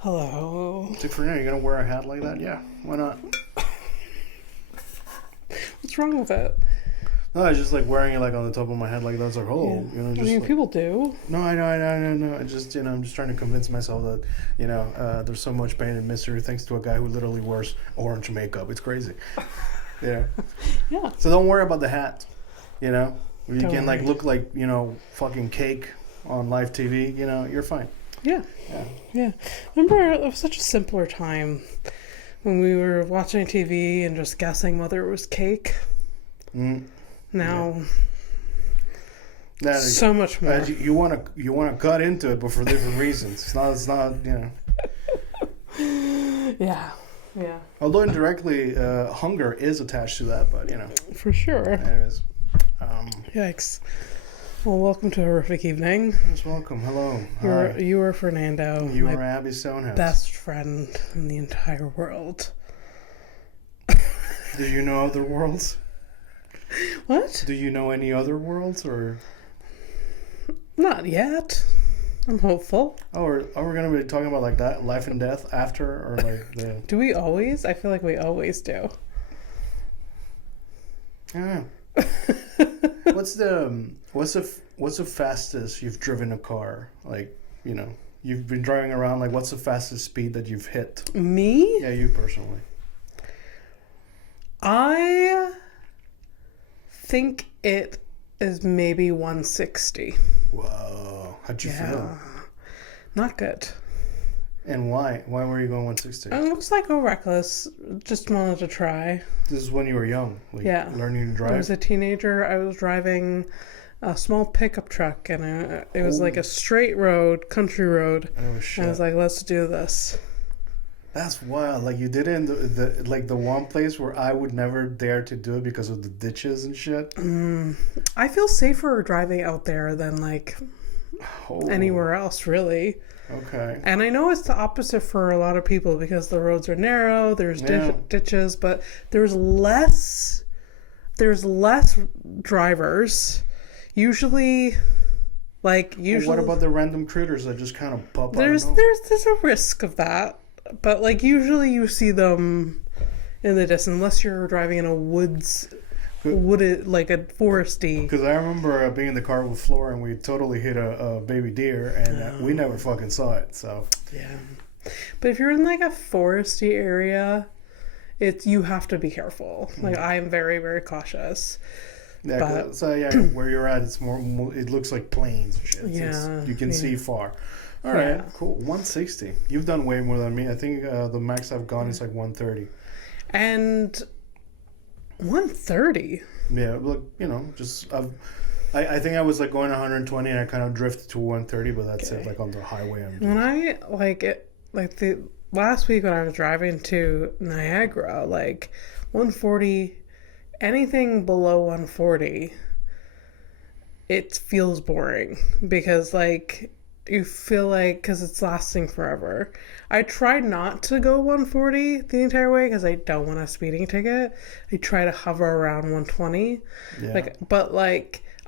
Hello. Like, for now, you're gonna wear a hat like that? Yeah, why not? What's wrong with it? No, I just like wearing it like on the top of my head, like that's like, oh, Yeah. you know, just. I mean, like, people do. No, I know. I just, I'm just trying to convince myself that, there's so much pain and mystery thanks to a guy who literally wears orange makeup. It's crazy. Yeah. Yeah. So don't worry about the hat. You know, you Don't can like worry. look like fucking cake on live TV. You're fine. Yeah. Yeah. Yeah. Remember, it was such a simpler time when we were watching TV and just guessing whether it was cake. Now, That is, so much more. you want to cut into it, but for different reasons. It's not. Yeah. Yeah. Although indirectly, hunger is attached to that, but For sure. Anyways, Yikes. Well, welcome to Horrific Evening. yes, welcome. Hello. You are Fernando. You my are Abby Stonehouse. best friend in the entire world. Do you know other worlds? What? Do you know any other worlds, or? Not yet. I'm hopeful. Oh, are we gonna be talking about like that, life and death after, or like the? Do we always? I feel like we always do. I don't know. What's the fastest you've driven a car? Like, you've been driving around. Like, what's the fastest speed that you've hit? Me? Yeah, you personally. I think it is maybe 160. Whoa, how'd you feel? Not good. And why? Why were you going 160? It looks like a reckless. Just wanted to try. This is when you were young. Like, Yeah. learning to drive. I was a teenager. I was driving a small pickup truck, and it was like a straight road, country road. Oh shit! I was like, let's do this. That's wild. Like, you did it in the one place where I would never dare to do it because of the ditches and shit. I feel safer driving out there than anywhere else, really. Okay. And I know it's the opposite for a lot of people because the roads are narrow, there's ditches, but there's less drivers. Usually. What about the random critters that just kind of pop out? There's a risk of that. But usually you see them in the distance unless you're driving in a wooded, like a foresty. Because I remember being in the car with Flora and we totally hit a baby deer and we never fucking saw it. So yeah, but if you're in like a foresty area, you have to be careful. Like I am very, very cautious. Yeah, where you're at, it's more. It looks like plains and shit. You can see far. All right, cool. 160. You've done way more than me. I think the max I've gone is like 130. And 130. Yeah, look, I think I was like going 120 and I kind of drifted to 130, but that's it. Like on the highway. When I the last week when I was driving to Niagara, 140, anything below 140, it feels boring because you feel because it's lasting forever. I try not to go 140 the entire way because I don't want a speeding ticket. I try to hover around 120. Yeah. But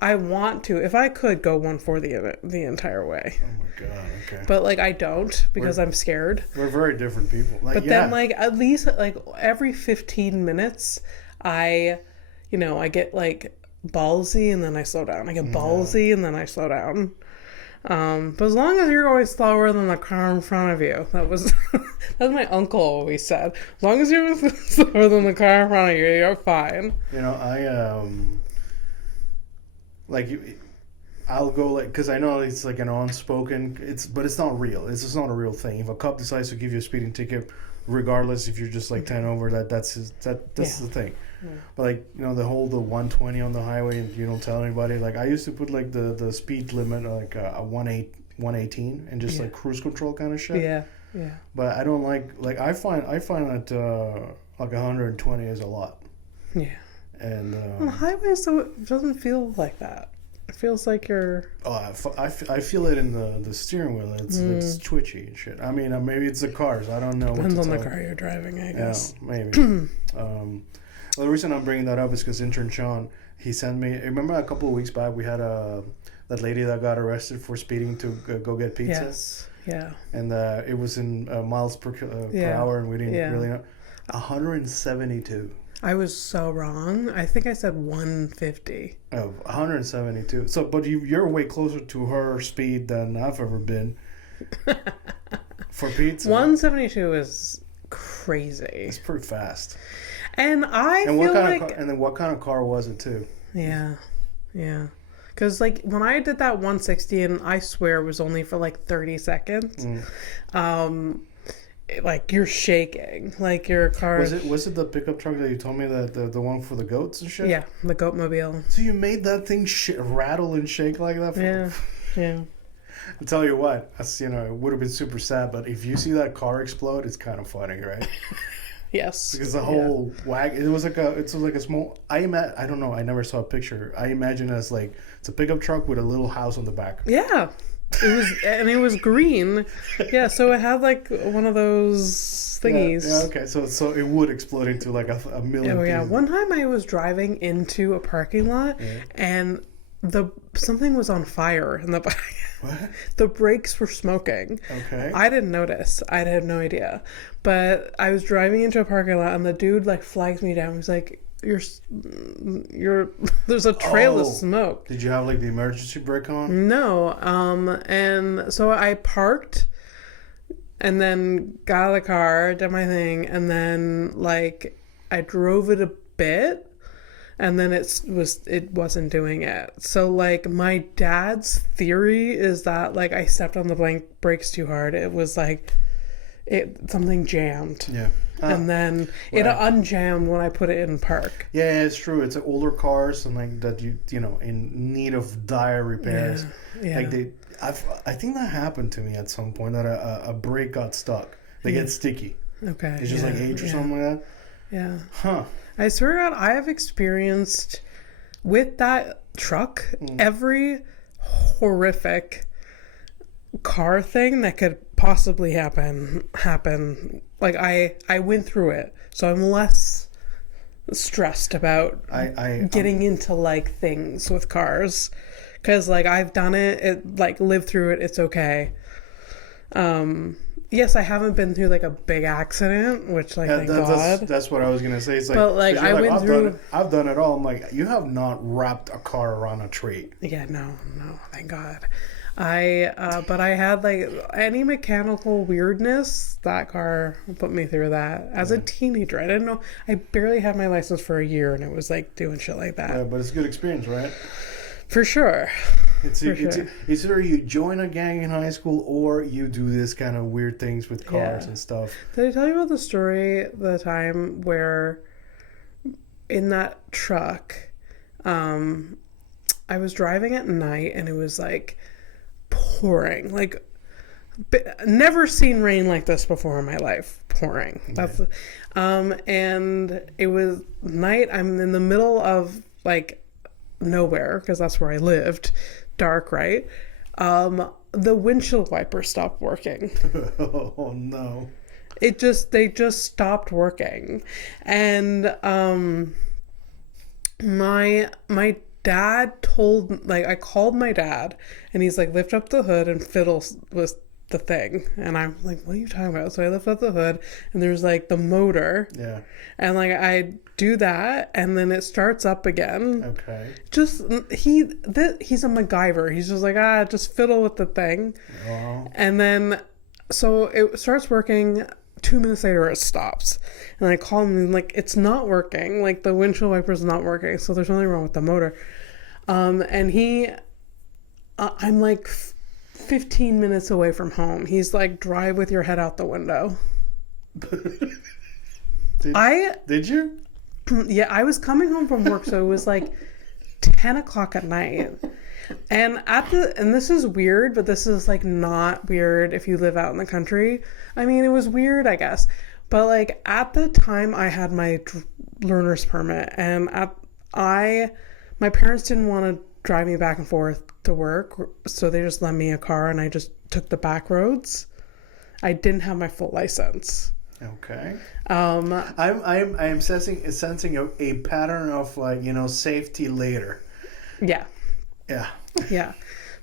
I want to, if I could, go 140 the entire way. Oh my god, okay. But I don't because I'm scared. We're very different people. Then at least every 15 minutes, I get ballsy and then I slow down. I get ballsy and then I slow down. But as long as you're going slower than the car in front of you, that's what my uncle always said. As long as you're slower than the car in front of you, you're fine. I'll go because I know it's like an unspoken. But it's not real. It's just not a real thing. If a cop decides to give you a speeding ticket, regardless if you're just 10 over, that's the thing. Yeah. But the 120 on the highway and you don't tell anybody. I used to put the speed limit a 118 and just cruise control kind of shit. Yeah, yeah. But I don't I find that 120 is a lot. Yeah. And on the highway, so it doesn't feel like that. It feels like you're. Oh, I feel it in the steering wheel. It's twitchy and shit. I mean, maybe it's the cars. I don't know. Depends on the car you're driving, I guess. Yeah, maybe. The reason I'm bringing that up is because intern Sean, He sent me. Remember a couple of weeks back we had that lady that got arrested for speeding to go get pizza. Yes. Yeah. And it was in miles per hour, and we didn't really know. 172. I was so wrong. I think I said 150. Oh, 172. So, but you're way closer to her speed than I've ever been for pizza. 172 is crazy. It's pretty fast. And then what kind of car was it too? Yeah. Because like when I did that 160, and I swear it was only for like 30 seconds. Like you're shaking, like your car. Was it the pickup truck that you told me that the one for the goats and shit? Yeah, the goat mobile. So you made that thing rattle and shake like that? Yeah. I'll tell you what, it would have been super sad, but if you see that car explode, it's kind of funny, right? Yes. Because the whole wagon, it was like a small. I don't know. I never saw a picture. I imagine it as like it's a pickup truck with a little house on the back. Yeah. It was green. Yeah, so it had like one of those thingies. Yeah, okay. So it would explode into like a million Oh yeah. pieces. One time I was driving into a parking lot and something was on fire in the back. What? The brakes were smoking. Okay. I didn't notice. I had no idea. But I was driving into a parking lot and the dude like flags me down. He's like, You're there's a trail of smoke. Did you have like the emergency brake on? No. And so I parked and then got out of the car, did my thing, and then like I drove it a bit and then it wasn't doing it. So like my dad's theory is that like I stepped on the brakes too hard. It was like something jammed. Yeah. And then it unjammed when I put it in park. Yeah, it's true. It's older cars and like that in need of dire repairs. Yeah. Like I think that happened to me at some point that a brake got stuck. They get sticky. Okay. It's just like age or something like that. Yeah. Huh. I swear to God, I have experienced with that truck every horrific car thing that could possibly happen. Like I went through it, so I'm less stressed about getting into like things with cars, because like I've done it like lived through it. It's okay. Yes, I haven't been through like a big accident, which like thank God. That's what I was gonna say. It's like, but like I've done it all. I'm like, you have not wrapped a car around a tree. Yeah, no, thank God. But I had like any mechanical weirdness, that car put me through that as a teenager. I didn't know. I barely had my license for a year, and it was like doing shit like that. Yeah, but it's a good experience, right? For sure. It's either you join a gang in high school or you do this kind of weird things with cars and stuff. Did I tell you about the story the time where in that truck, I was driving at night and it was like pouring, like never seen rain like this before in my life. Pouring. That's and it was night. I'm in the middle of like nowhere because that's where I lived. Dark, right? The windshield wiper stopped working. Oh no. They just stopped working. And my dad I called my dad and he's like, lift up the hood and fiddle with the thing. And I'm like, what are you talking about? So I lift up the hood and there's like the motor. Yeah. And like I do that and then it starts up again. Okay. Just he's a MacGyver. He's just like, just fiddle with the thing. Oh. And then so it starts working. 2 minutes later it stops. And I call him and like, it's not working. Like the windshield wiper's not working. So there's nothing wrong with the motor. And I'm like 15 minutes away from home. He's like, drive with your head out the window. Did you? Yeah, I was coming home from work, so it was like 10 o'clock at night. And this is weird, but this is like not weird if you live out in the country. I mean, it was weird, I guess. But like at the time I had my learner's permit and my parents didn't want to drive me back and forth to work, so they just lent me a car and I just took the back roads. I didn't have my full license. Okay. Um, I'm sensing a pattern of like, safety later. yeah, Yeah. yeah.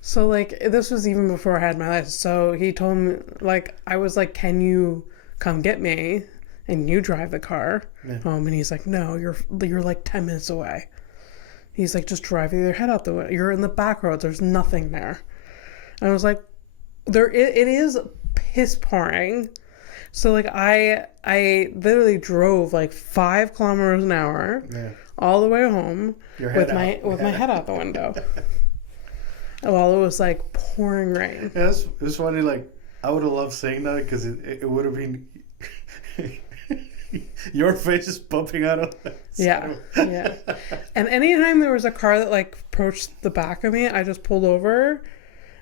So like this was even before I had my license. So he told me, like, I was like, "Can you come get me and you drive the car home?" And he's like, "No, you're like 10 minutes away." He's like, "Just drive your head out the window. You're in the back roads. There's nothing there." And I was like, it is piss pouring. So like I literally drove like 5 kilometers an hour all the way home with my head out the window while it was like pouring rain. Yeah, it was funny. Like, I would have loved saying that because it would have been your face is bumping out of that. Yeah. And anytime there was a car that like approached the back of me, I just pulled over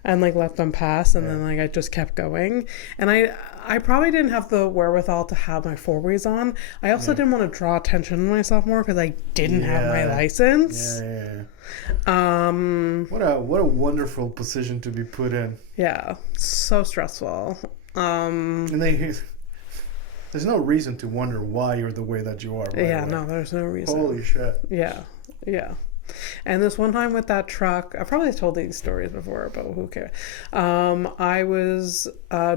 and like let them pass, and then like I just kept going. And I probably didn't have the wherewithal to have my four-ways on. I also didn't want to draw attention to myself more because I didn't have my license. What a wonderful position to be put in. Yeah, so stressful. And there's no reason to wonder why you're the way that you are. No, there's no reason. Holy shit. Yeah. And this one time with that truck, I probably told these stories before, but who cares? I was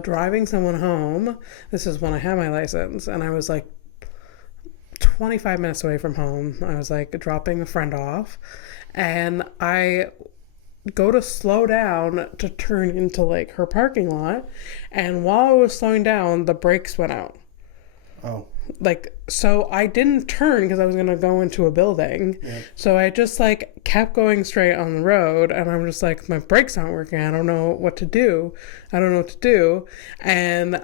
driving someone home. This is when I had my license, and I was like 25 minutes away from home. I was like dropping a friend off, and I go to slow down to turn into like her parking lot, and while I was slowing down, the brakes went out. Oh. Like, so I didn't turn because I was going to go into a building. So I just like kept going straight on the road, and I'm just like, my brakes aren't working. I don't know what to do. And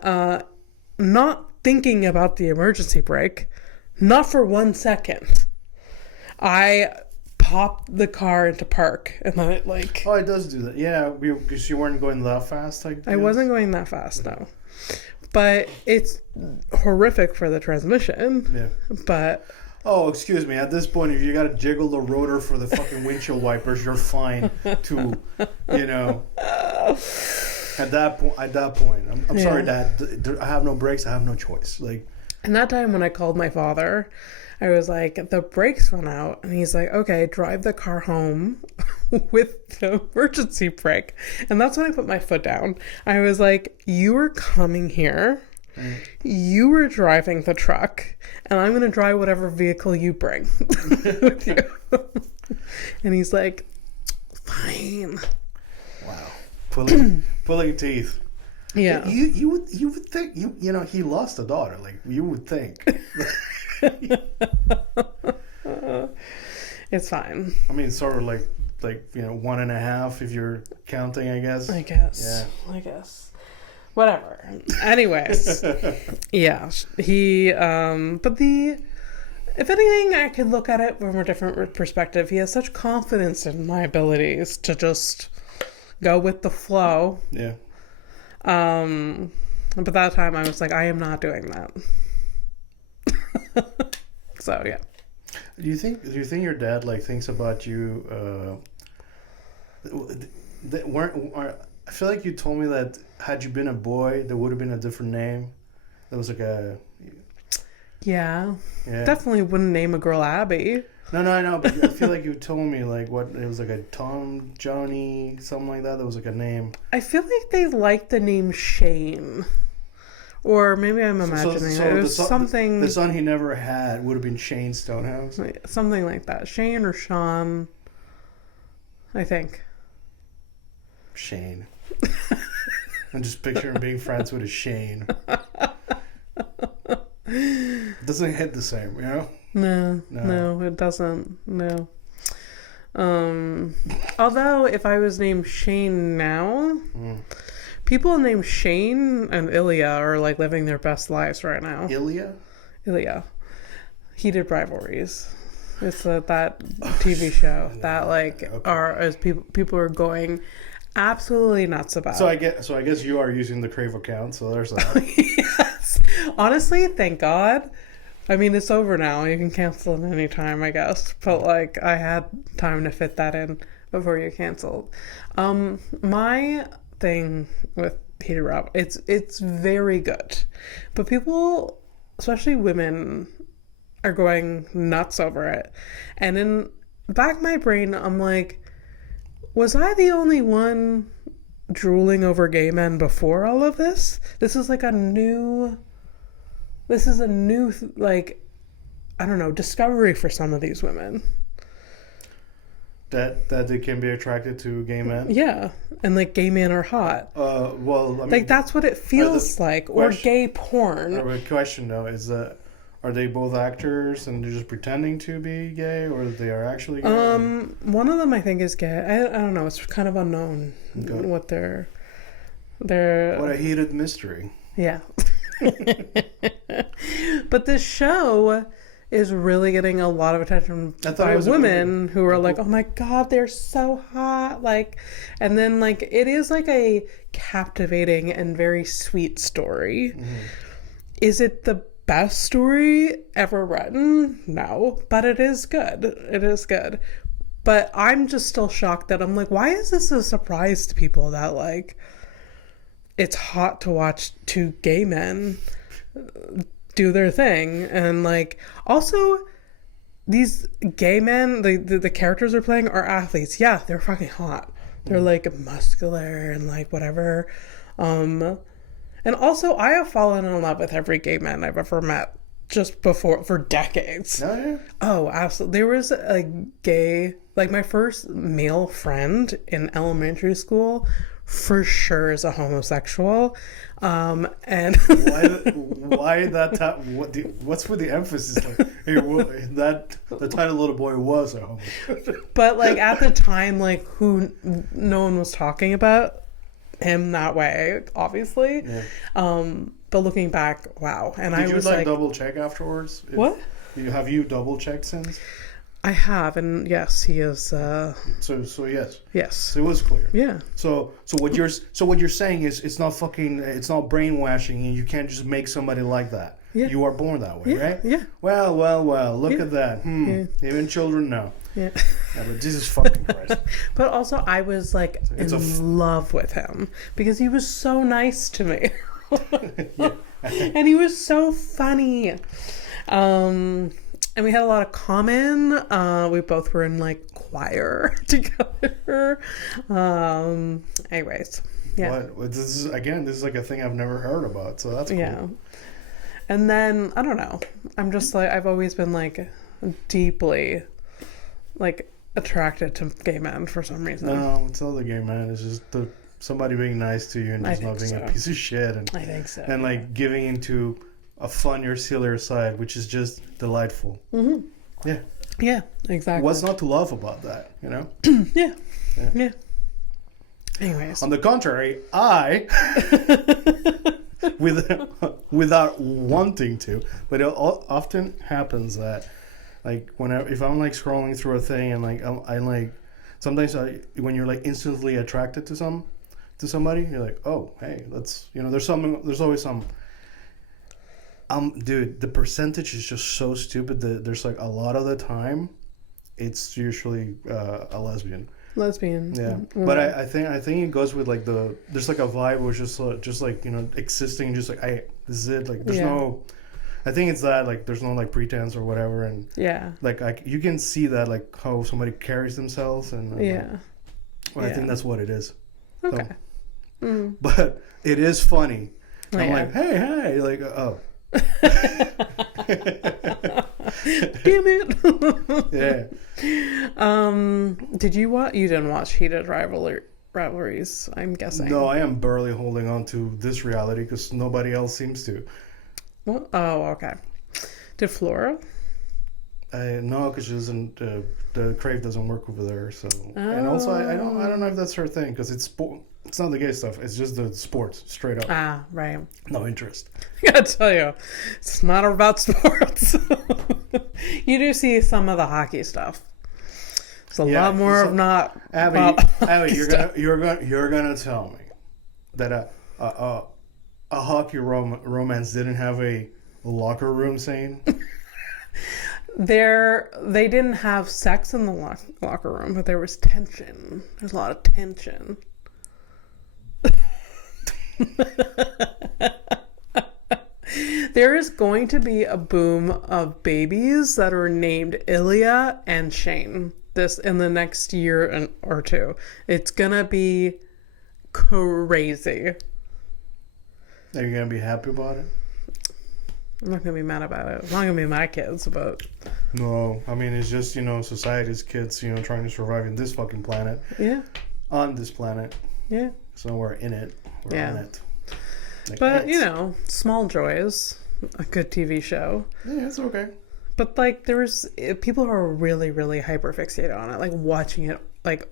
not thinking about the emergency brake, not for 1 second, I popped the car into park, and then it like... Oh, it does do that. Yeah, because you weren't going that fast. I wasn't going that fast, no. But it's horrific for the transmission. Yeah. But... Oh, excuse me. At this point, if you got to jiggle the rotor for the fucking windshield wipers, you're fine too. At that point, I'm sorry, Dad. I have no brakes. I have no choice. Like, and that time when I called my father, I was like, the brakes went out, and he's like, okay, drive the car home with the emergency brake. And that's when I put my foot down. I was like, you were coming here, you were driving the truck, and I'm going to drive whatever vehicle you bring with you. And he's like, fine. Wow. Pulling teeth. Yeah. You would think, he lost a daughter. Like, you would think. It's fine. I mean, sort of like 1.5 if you're counting, I guess. I guess. Whatever. Anyways. Yeah. He, but if anything, I could look at it from a different perspective. He has such confidence in my abilities to just go with the flow. Yeah. But that time I was like, I am not doing that. So yeah. Do you think your dad like thinks about you? I feel like you told me that had you been a boy, there would have been a different name. There was like a. Yeah. Definitely wouldn't name a girl Abby. No, I know, but I feel like you told me like what it was like a Tom, Johnny, something like that. There was like a name. I feel like they liked the name Shane. Or maybe I'm imagining it. It was something... The son he never had would have been Shane Stonehouse. Something like that. Shane or Sean, I think. Shane. I'm just picturing being friends with a Shane. It doesn't hit the same, No, it doesn't. No. Although, if I was named Shane now... People named Shane and Ilya are like living their best lives right now. Ilya. Heated Rivalries. It's that TV show that as people are going absolutely nuts about. So I guess you are using the Crave account. So there's that. Yes. Honestly, thank God. I mean, it's over now. You can cancel it anytime, I guess. But like, I had time to fit that in before you canceled. My thing with Heated Rob, it's very good, but people especially women, are going nuts over it. And in the back of my brain, I'm like, was I the only one drooling over gay men before all of this? This is a new, like, I don't know, discovery for some of these women. That they can be attracted to gay men. Yeah, and like gay men are hot. Well, I mean, like that's what it feels like, or gay porn. The question though is that, are they both actors and they're just pretending to be gay, or they are actually gay? One of them I think is gay. I don't know. It's kind of unknown what they're. What a heated mystery. Yeah. But this show is really getting a lot of attention by women who are like, oh my god, they're so hot. Like, and then like it is like a captivating and very sweet story. Mm-hmm. Is it the best story ever written? No, but it is good. It is good. But I'm just still shocked that I'm like, why is this a surprise to people that like it's hot to watch two gay men do their thing? And like also these gay men, the characters they're playing are athletes. Yeah, they're fucking hot. They're like muscular and like whatever. And also I have fallen in love with every gay man I've ever met just before for decades. Oh, yeah. Oh, absolutely. There was a gay, like my first male friend in elementary school for sure is a homosexual. And why that what's with the emphasis? Like, hey, that the tiny little boy was a homosexual. But like at the time, like no one was talking about him that way, obviously. Yeah. But looking back, wow. And Did I was you like double check afterwards? What? Have you double checked since? I have, and yes, he is. So yes. Yes. So it was clear. Yeah. So what you're saying is it's not brainwashing, and you can't just make somebody like that. Yeah. You are born that way, right? Yeah. Well. Look at that. Yeah. Even children know. Yeah. Yeah, but Jesus fucking Christ. But also, I was like in love with him because he was so nice to me, and he was so funny. And we had a lot of common. We both were in like choir together. Anyways, yeah. This is like a thing I've never heard about, so that's cool. Yeah. And then I don't know. I'm just like I've always been like deeply like attracted to gay men for some reason. No, it's not the gay man. It's just somebody being nice to you and just not being a piece of shit. And I think so. And like giving into a funnier, sillier side, which is just delightful. Mm-hmm. Yeah. Yeah, exactly. What's not to love about that, you know? Yeah. Anyways. On the contrary, I, without wanting to, but it often happens that, like, if I'm like scrolling through a thing and like I like, sometimes when you're like instantly attracted to somebody, you're like, oh, hey, that's, you know, there's always some. Dude, the percentage is just so stupid that there's like a lot of the time, it's usually a lesbian. Yeah, but I think it goes with like there's like a vibe which is just like, you know, existing, just like this is it. Like there's no, I think it's that like there's no like pretense or whatever, and like you can see that like how somebody carries themselves and I think that's what it is. Okay. So, but it is funny. I'm like, hey, like oh. Damn it. Yeah. Did you watch? You didn't watch Heated Rivalries, I'm guessing. No, I am barely holding on to this reality because nobody else seems to. Well, oh, okay. Did Flora? No, because she doesn't. The crave doesn't work over there. So, and also I don't know if that's her thing because it's not the gay stuff. It's just the sports, straight up. Ah, right. No interest. I gotta tell you, it's not about sports. You do see some of the hockey stuff. It's a lot more of not. Abby, you're gonna tell me that a hockey romance didn't have a locker room scene. They didn't have sex in the locker room, but there was tension. There's a lot of tension. There is going to be a boom of babies that are named Ilya and Shane this in the next year or two. It's gonna be crazy. Are you gonna be happy about it? I'm not gonna be mad about it. It's not gonna be my kids, but No, I mean it's just society's kids trying to survive in this fucking planet. Yeah. On this planet. Yeah. So we're in it. We're on it. Like but ants. Small Joys, a good TV show. Yeah, it's okay. But like there's people who are really, really hyper fixated on it, like watching it like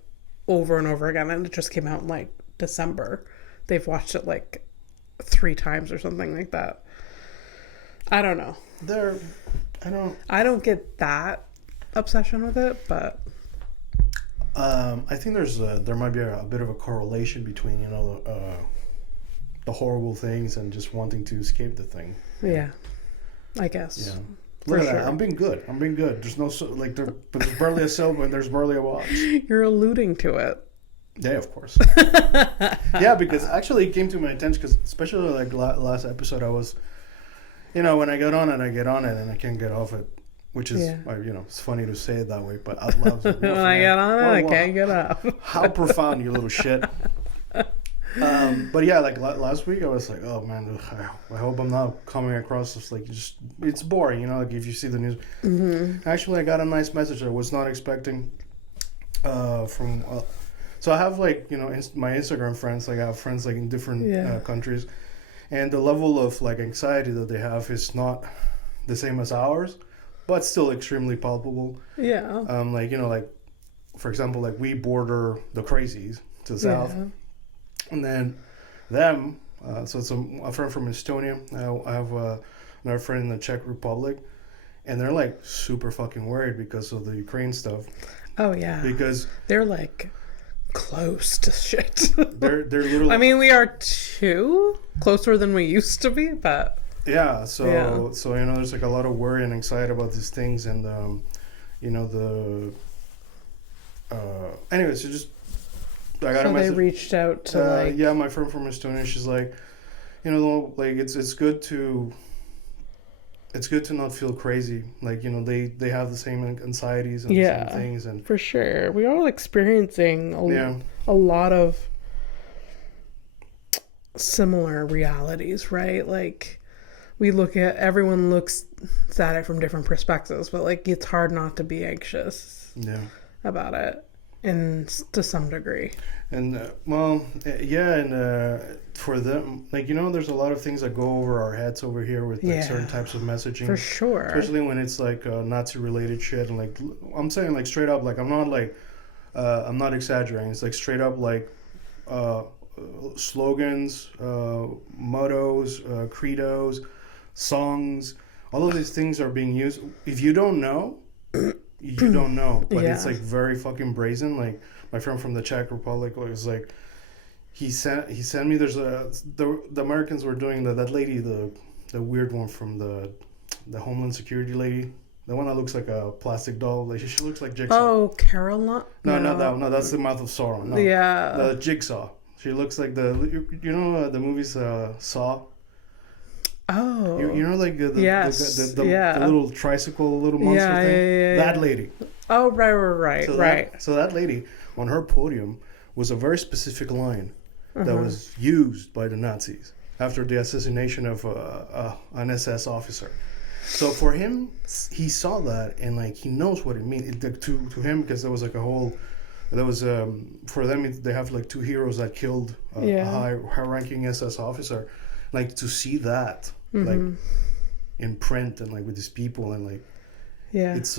over and over again, and it just came out in like December. They've watched it like 3 times or something like that. I don't know. I don't get that obsession with it, but I think there might be a bit of a correlation between the horrible things and just wanting to escape the thing. Yeah, I guess. Yeah. Look at that. I'm being good. There's no there's barely a cell when there's barely a watch. You're alluding to it. Yeah, of course. Yeah, because actually it came to my attention because especially like last episode I was, when I get on it and I can't get off it, which is it's funny to say it that way, but out loud. When I get on it, I can't get off. How profound, you little shit. But yeah, like last week I was like, oh man, I hope I'm not coming across this it's boring, like if you see the news. Mm-hmm. Actually, I got a nice message I was not expecting from. So I have my Instagram friends. Like I have friends like in different countries, and the level of like anxiety that they have is not the same as ours, but still extremely palpable. Yeah. Like for example, like we border the crazies to the south. And then them, so it's a friend from Estonia. I have another friend in the Czech Republic, and they're like super fucking worried because of the Ukraine stuff. Oh yeah, because they're like close to shit. they're literally. I mean, we are too closer than we used to be, but yeah. So there's like a lot of worry and anxiety about these things, and anyways, so just. I got a message. They reached out to my friend from Estonia. She's like, like it's good to not feel crazy. Like they have the same anxieties and the same things, and for sure we're all experiencing a lot of similar realities, right? Like everyone looks at it from different perspectives, but like it's hard not to be anxious about it. And to some degree. And for them, like there's a lot of things that go over our heads over here with like certain types of messaging. For sure. Especially when it's like Nazi related shit, and like I'm saying like straight up, like I'm not exaggerating. It's like straight up like slogans, mottos, credos, songs. All of these things are being used. If you don't know. You don't know, but it's like very fucking brazen. Like my friend from the Czech Republic was like, he sent me. There's the Americans were doing that lady, the weird one from the Homeland Security lady, the one that looks like a plastic doll. Like she looks like Jigsaw. Oh, Caroline? No, not that one. No, that's the Mouth of Sauron. No, the Jigsaw. She looks like the movies Saw. Oh, like the little tricycle, little monster thing. That lady. Oh, right. So that lady on her podium was a very specific line that was used by the Nazis after the assassination of an SS officer. So for him, he saw that and like he knows what it means to him, because there was like a whole. There was for them they have like 2 heroes that killed a high-ranking SS officer. Like to see that like in print and like with these people and like it's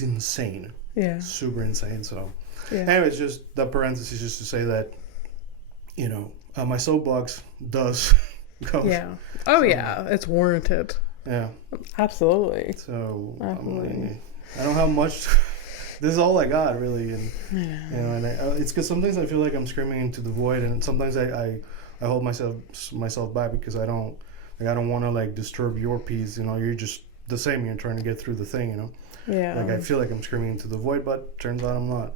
insane, super insane. So anyways, just the parenthesis just to say that my soapbox does go it's warranted, absolutely. So I don't have much. This is all I got really, and and it's because sometimes I feel like I'm screaming into the void, and sometimes I hold myself back because I don't want to like disturb your peace. You're just the same. You're trying to get through the thing. Like I feel like I'm screaming into the void, but turns out I'm not.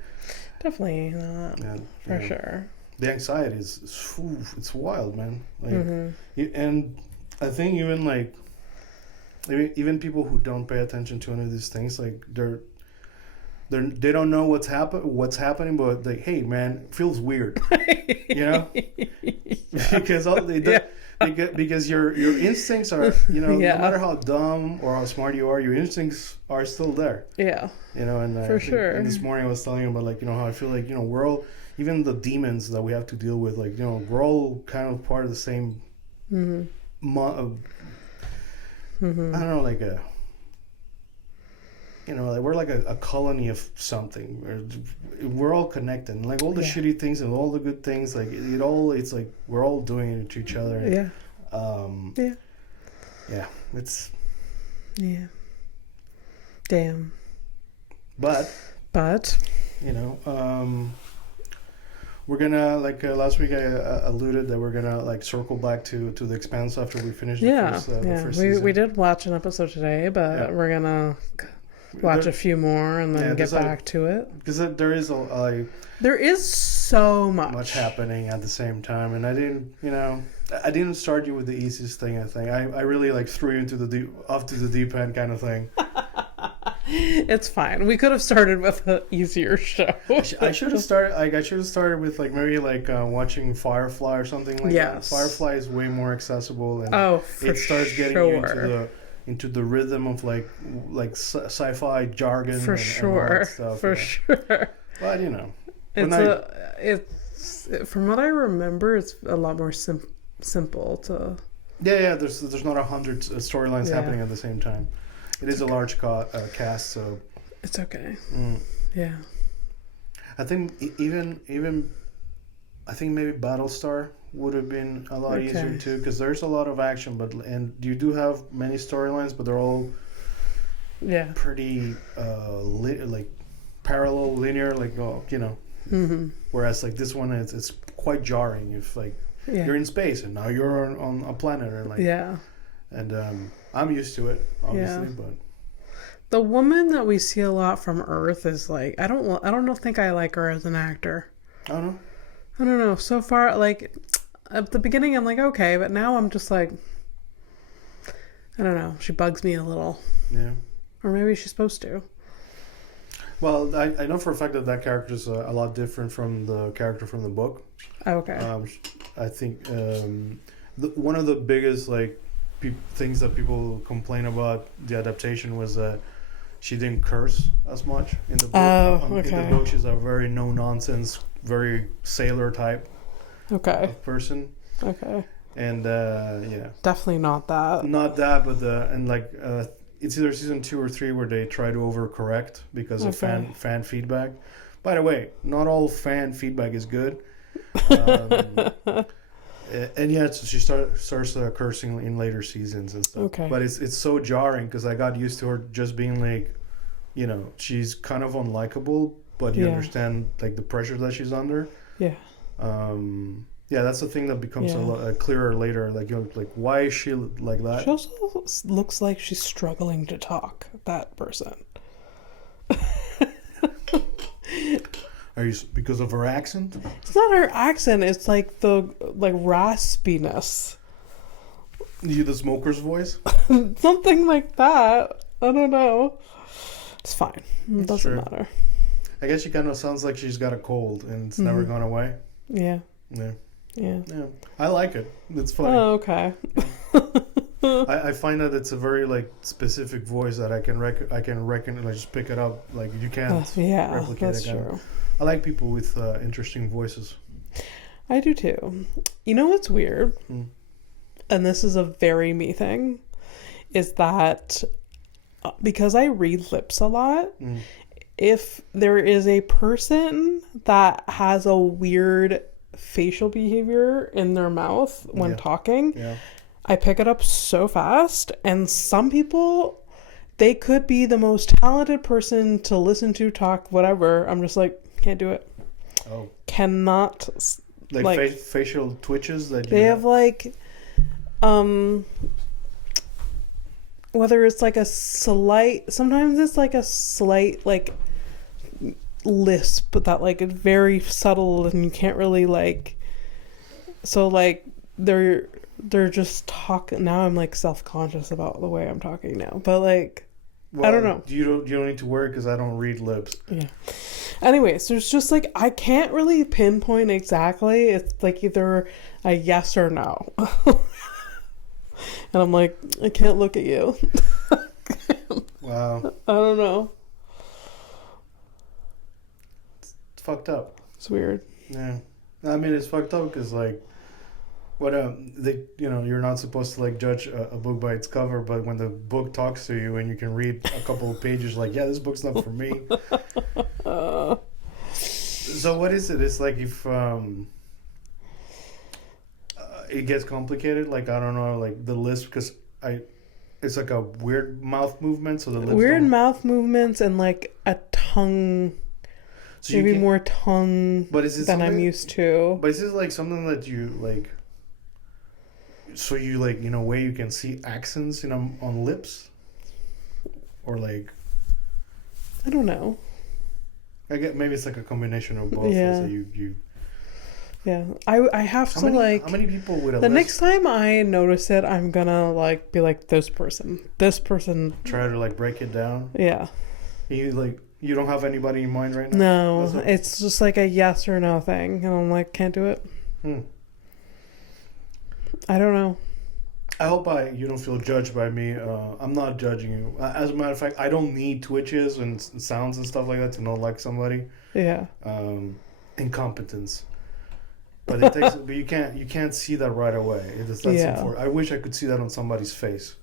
Definitely not. For sure. The anxiety is it's wild, man. Like and I think even like even people who don't pay attention to any of these things, like they don't know what's happening, but like, hey man, it feels weird, you know, because all they do. Yeah. Because your instincts are, you know, Yeah. no matter how dumb or how smart you are, your instincts are still there. Yeah. You know, and For sure. And this morning I was telling you about, like, you know, how I feel like, you know, we're all, even the demons that we have to deal with, like, you know, we're all kind of part of the same. Mm-hmm. I don't know, like you know, like we're like a colony of something. We're all connected. Like all the shitty things and all the good things, like it's like we're all doing it to each other. And, yeah, it's damn. But you know, we're gonna, like last week I alluded that we're gonna like circle back to the Expanse after we finish the first season. We did watch an episode today, but we're gonna watch a few more and then get back to it, because there is there is so much happening at the same time, and I didn't start you with the easiest thing. I think I really like threw you into the deep end kind of thing. It's fine. We could have started with an easier show. I should have started with like maybe like watching Firefly or something like that. Firefly is way more accessible, and it starts getting you into the rhythm of like sci-fi jargon and all that stuff. For sure. But you know, it's from what I remember, it's a lot more simple to. Yeah. There's not 100 storylines happening at the same time. It is a large cast, so it's okay. Yeah. I think even I think maybe Battlestar would have been a lot easier too, because there's a lot of action, and you do have many storylines, but they're all pretty like parallel, linear, like you know. Mm-hmm. Whereas like this one, it's quite jarring if like you're in space and now you're on a planet, or like and I'm used to it, obviously, but the woman that we see a lot from Earth is like I don't think I like her as an actor. I don't know. So far, like at the beginning, I'm like okay, but now I'm just like I don't know. She bugs me a little. Yeah. Or maybe she's supposed to. Well, I know for a fact that character is a lot different from the character from the book. Okay. I think one of the biggest like things that people complain about the adaptation was that she didn't curse as much in the book. In the book, she's a very no nonsense, very sailor type of person. Okay. And definitely not that. Not that, but it's either season 2 or 3 where they try to overcorrect because of fan feedback. By the way, not all fan feedback is good. And so she starts cursing in later seasons and stuff. Okay. But it's so jarring because I got used to her just being like, you know, she's kind of unlikable, but you understand like the pressure that she's under. Yeah. That's the thing that becomes a lot clearer later. Like, you know, like why is she like that? She also looks like she's struggling to talk. That person. Are you because of her accent? It's not her accent. It's like the raspiness. The smoker's voice. Something like that. I don't know. It's fine. It doesn't matter. I guess she kind of sounds like she's got a cold and it's never gone away. Yeah. Yeah. I like it. It's fun. Oh, okay. I find that it's a very like specific voice that I can recognize. Like, just pick it up. Like you can't replicate that's it. True. I like people with interesting voices. I do too. You know what's weird? And this is a very me thing, is that because I read lips a lot, if there is a person that has a weird facial behavior in their mouth when talking, I pick it up so fast. And some people, they could be the most talented person to listen to, talk, whatever. I'm just like, can't do it. Oh. Cannot. Like facial twitches that they have like, whether it's like a slight, sometimes it's like a slight like lisp that like very subtle and you can't really like, so like they're they're just talking. Now I'm like self-conscious about the way I'm talking now. But like, Well, I don't know. You don't need to worry because I don't read lips. Yeah. Anyways, there's just like, I can't really pinpoint exactly. It's like either a yes or no. And I'm like, I can't look at you. Wow. I don't know. It's fucked up. It's weird. Yeah. I mean, it's fucked up because, like, what you're not supposed to like judge a book by its cover, but when the book talks to you and you can read a couple of pages, like, yeah, this book's not for me. So what is it? It's like if it gets complicated. Like, I don't know, like the lisp, because it's like a weird mouth movement. So the lips weird don't... mouth movements and like a tongue. So maybe more tongue than I'm used to. But is this like something that you like? So you like, in a way, you can see accents, on lips, or like, I don't know. I get maybe it's like a combination of both. Yeah. So you. Yeah, I have to like. How many people would the next time I notice it, I'm gonna like be like this person. Try to like break it down. Yeah. You don't have anybody in mind right now. No, it's just like a yes or no thing, and I'm like, can't do it. I don't know. I hope you don't feel judged by me. I'm not judging you. As a matter of fact, I don't need twitches and sounds and stuff like that to not like somebody. Yeah. Incompetence. But it takes. But you can't see that right away. That's important. I wish I could see that on somebody's face.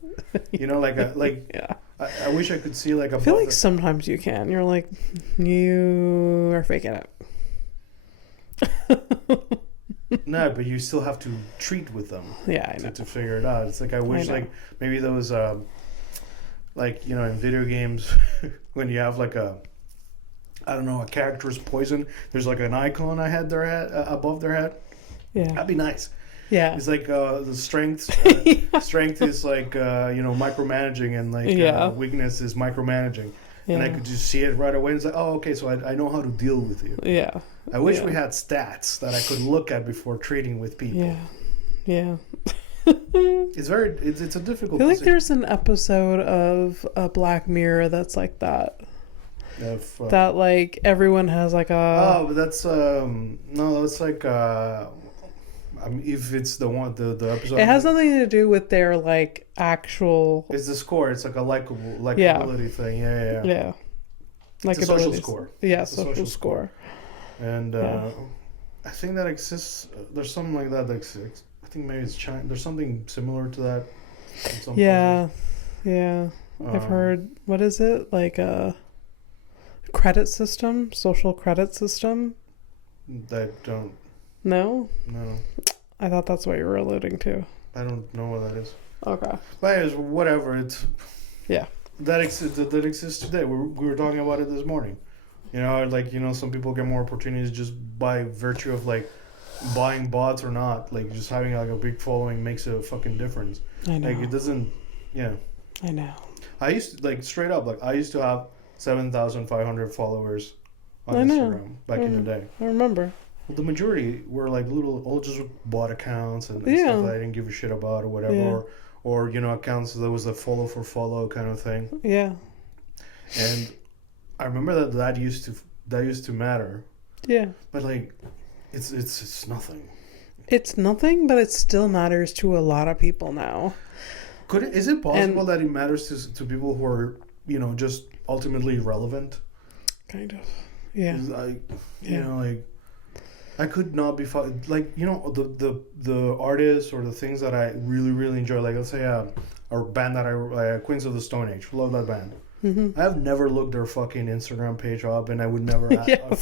Yeah. I wish I could see like. I feel like sometimes you can. You're like, you are faking it. No, but you still have to treat with them. Yeah, I know. To figure it out. It's like I wish like maybe those like in video games when you have like a character's poison. There's like an icon above their head. Yeah, that'd be nice. Yeah, it's like the strength. Strength is like micromanaging, and like weakness is micromanaging. Yeah. And I could just see it right away. It's like, oh, okay, so I know how to deal with you. Yeah. I wish we had stats that I could look at before trading with people. Yeah. Yeah. It's a difficult. I feel like there's an episode of a Black Mirror that's like that. That like everyone has like a. Oh, but that's no, that's like I mean, if it's the episode. It has nothing to do with their like actual. It's the score. It's like a likability thing. Yeah. Like a social score. Yeah, social score. And I think that exists. There's something like that. I think maybe it's China. There's something similar to that. Yeah. I've heard. What is it, like a credit system? Social credit system? That don't. No. I thought that's what you were alluding to. I don't know what that is. Okay. But anyways, whatever. It's. Yeah. That exists today. We were talking about it this morning. Some people get more opportunities just by virtue of like buying bots or not. Like just having like a big following makes a fucking difference. I know. Like it doesn't. Yeah. I know. I used to straight up I used to have 7,500 followers on Instagram back in the day. I remember. Well, the majority were like just bot accounts and stuff that I didn't give a shit about or whatever. Yeah. Or accounts that was a follow for follow kind of thing. Yeah. And I remember that used to matter. Yeah. But like, it's nothing. It's nothing, but it still matters to a lot of people now. Is it possible that it matters to people who are just ultimately relevant? Kind of. Yeah. I could not be the artists or the things that I really really enjoy. Like let's say a band that Queens of the Stone Age. Love that band. Mm-hmm. I've never looked their fucking Instagram page up, and I would never follow them.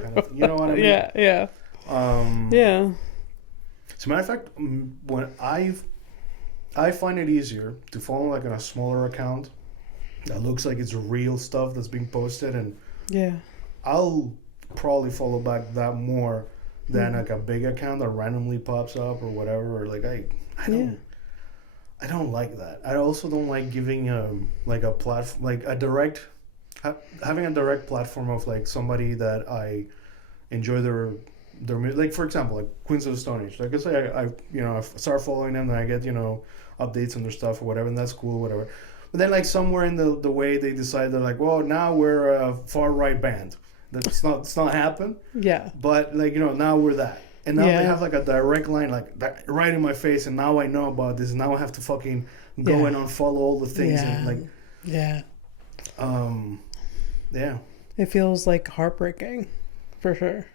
Kind of, you know what I mean? Yeah. Yeah. As a matter of fact, when I find it easier to follow like on a smaller account that looks like it's real stuff that's being posted, and I'll probably follow back that more than like a big account that randomly pops up or whatever. Or like I don't like that. I also don't like giving like a platform, like having a direct platform of like somebody that I enjoy their like for example, like Queens of the Stone Age. Like I say, I start following them, and I get updates on their stuff or whatever, and that's cool, whatever. But then like somewhere in the way they decided like, well, now we're a far right band. That's not it's not happened. Yeah. But like now we're that. And now they have like a direct line like that right in my face, and now I know about this. Now I have to fucking go and unfollow all the things and like yeah. Yeah. It feels like heartbreaking, for sure.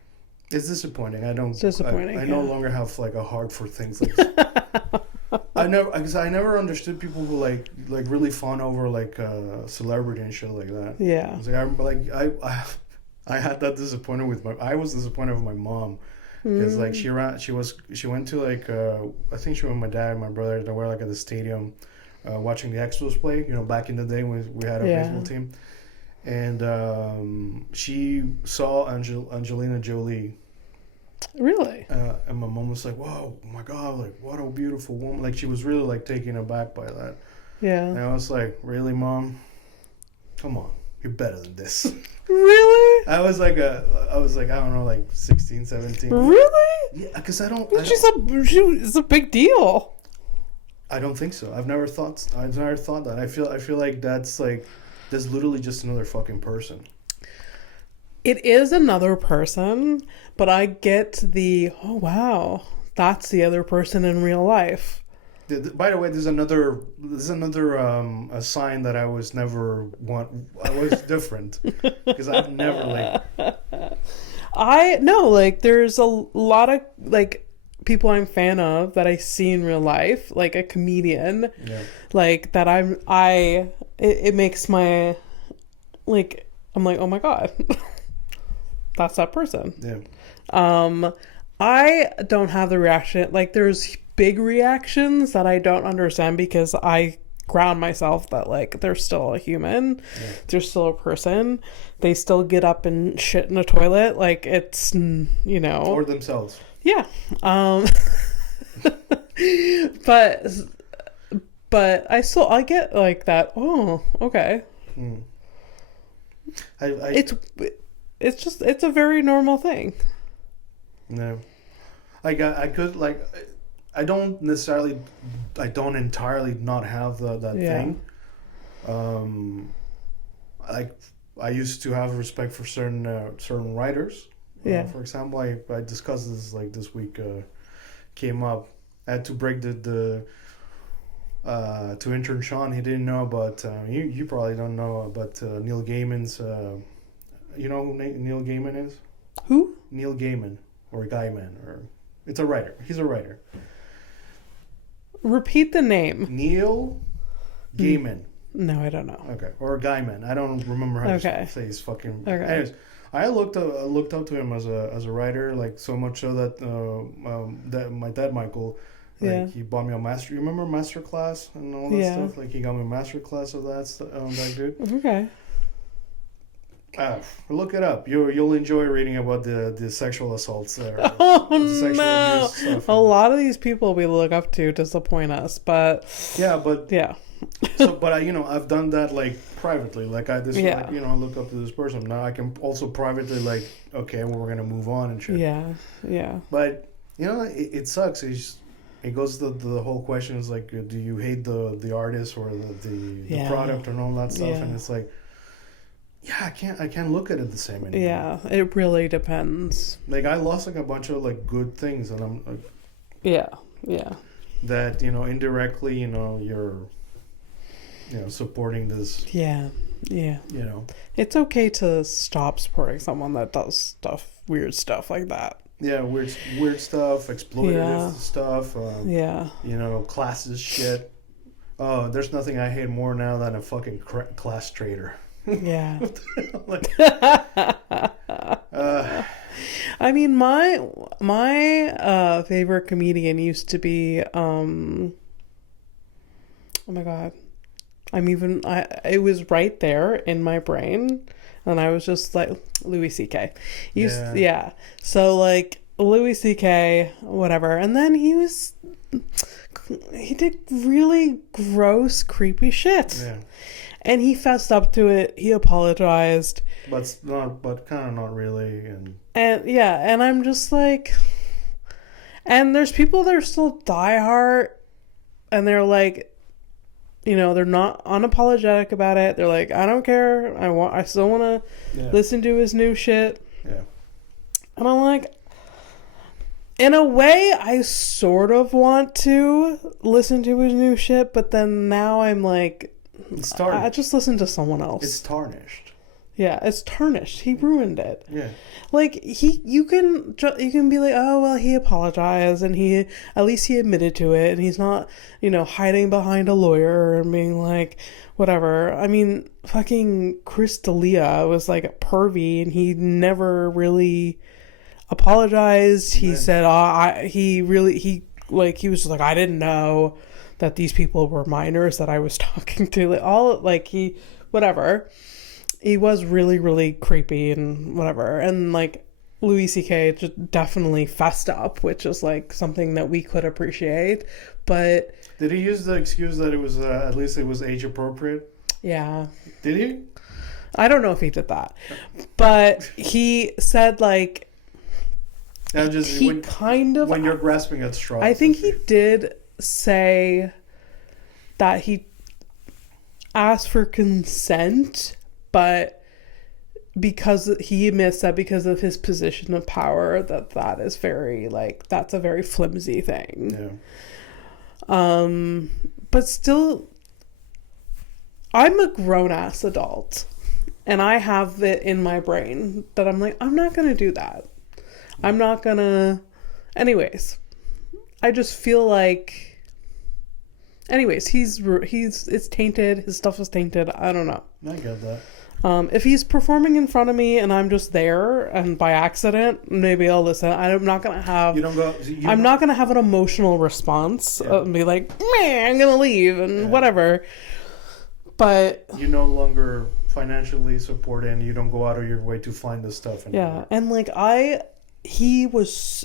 It's disappointing. I don't. It's disappointing. I no longer have like a heart for things like this. I never understood people who like really fawn over like celebrity and shit like that. Yeah. I had that disappointment with I was disappointed with my mom because like she went to like I think she went with my dad and my brother. They were like at the stadium watching the Expos play. Back in the day when we had a baseball team, and she saw Angelina Jolie. Really? And my mom was like, "Whoa, oh my God! Like, what a beautiful woman!" Like, she was really like taken aback by that. Yeah. And I was like, "Really, Mom? Come on, you're better than this." Really? I was like, I don't know, like 16, 17. Really? Yeah, because It's a big deal. I don't think so. I've never thought that. I feel like that's literally just another fucking person. It is another person, but I get oh wow, that's the other person in real life. By the way, there's another a sign that I was never I was different because I've never there's a lot of like people I'm a fan of that I see in real life, like a comedian, like that it makes my like I'm like, oh my God. That's that person. Yeah. I don't have the reaction. Like, there's big reactions that I don't understand because I ground myself that, like, they're still a human. Yeah. They're still a person. They still get up and shit in a toilet. Like, it's, Or themselves. Yeah. But I get, like, that, oh, okay. Mm. It's a very normal thing. No, I don't entirely not have that thing. I used to have respect for certain writers. For example, I discussed this this week. Came up. I had to break the to intern Sean. He didn't know about. You probably don't know about Neil Gaiman's. You know who Neil Gaiman is? Who? Neil Gaiman, or Gaiman, or it's a writer. He's a writer. Repeat the name. Neil Gaiman. No, I don't know. Okay, or Gaiman. I don't remember how to say his fucking. Okay. Anyways, I looked up to him as a writer, like so much so that that my dad Michael. He bought me a master. You remember master class and all that stuff? Like he got me a master class of that dude. Okay. Look it up. You'll enjoy reading about the sexual assaults there. Oh the sexual no! abuse stuff. A lot of these people we look up to disappoint us, but yeah. So, but I've done that like privately. Like I look up to this person. Now I can also privately okay, well, we're gonna move on and shit. Yeah. But it sucks. It goes to the whole question is like, do you hate the artist or the product and all that stuff? Yeah. And it's like. Yeah, I can't look at it the same anymore. Yeah, it really depends. Like I lost a bunch of good things, and I'm. Yeah. That indirectly, you're. Supporting this. Yeah. It's okay to stop supporting someone that does weird stuff like that. Yeah, weird stuff, exploitative stuff. Classist shit. Oh, there's nothing I hate more now than a fucking class traitor. Yeah. I mean, my favorite comedian used to be oh my God, it was right there in my brain, and I was just like Louis C.K. So like Louis C.K. whatever, and then he did really gross, creepy shit. Yeah. And he fessed up to it. He apologized. But kind of not really. And and I'm just like, and there's people that are still diehard, and they're like, you know, they're not unapologetic about it. They're like, I don't care. I still want to listen to his new shit. Yeah. And I'm like, in a way, I sort of want to listen to his new shit, but then now I'm like, I just listen to someone else. It's tarnished. Yeah, it's tarnished. He ruined it. Yeah. Like, you can be like, oh, well, he apologized, and at least he admitted to it, and he's not, you know, hiding behind a lawyer and being like, whatever. I mean, fucking Chris D'Elia was like a pervy, and he never really apologized. He said, he was just like, I didn't know that these people were minors that I was talking to. Whatever. He was really, really creepy and whatever. And, like, Louis C.K. just definitely fessed up, which is, like, something that we could appreciate. But... Did he use the excuse that it was, at least it was age appropriate? Yeah. Did he? I don't know if he did that. But he said, like... Now just when you're grasping at straws. I think he did say that he asked for consent, but because he admits that because of his position of power, that is very, like, that's a very flimsy thing. Yeah. But still, I'm a grown-ass adult, and I have it in my brain that I'm like, I'm not going to do that. I'm not going to... Anyways, I just feel like... Anyways, it's tainted. His stuff is tainted. I don't know. I get that. If he's performing in front of me and I'm just there and by accident, maybe I'll listen. I'm not gonna have. I'm not gonna have an emotional response and be like, "Man, I'm gonna leave" and whatever. But you no longer financially support it, and you don't go out of your way to find this stuff anymore. Yeah, and like he was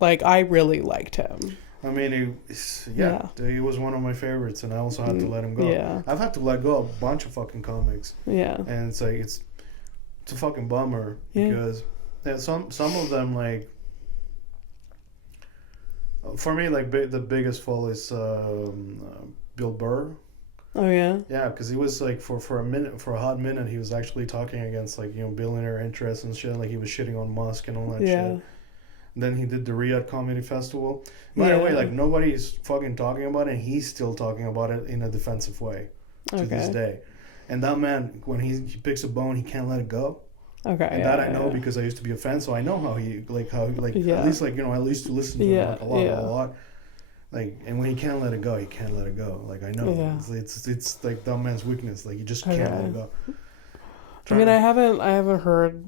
like, I really liked him. I mean, he was one of my favorites, and I also had to let him go. Yeah. I've had to let go of a bunch of fucking comics. Yeah. And it's like, it's a fucking bummer because some of them, like, for me, like, the biggest fall is Bill Burr. Oh yeah. Yeah, because he was like for a hot minute, he was actually talking against, like, you know, billionaire interests and shit. Like, he was shitting on Musk and all that shit. And then he did the Riyadh Comedy Festival. By the way, like, nobody's fucking talking about it, and he's still talking about it in a defensive way to this day. And that man, when he picks a bone, he can't let it go. Okay. And that I know because I used to be a fan, so I know how he at least, like, you know, I used to listen to him like a lot. Like, and when he can't let it go, he can't let it go. Like, I know. Yeah. It's like that man's weakness. Like, you just can't let it go. I mean, I haven't heard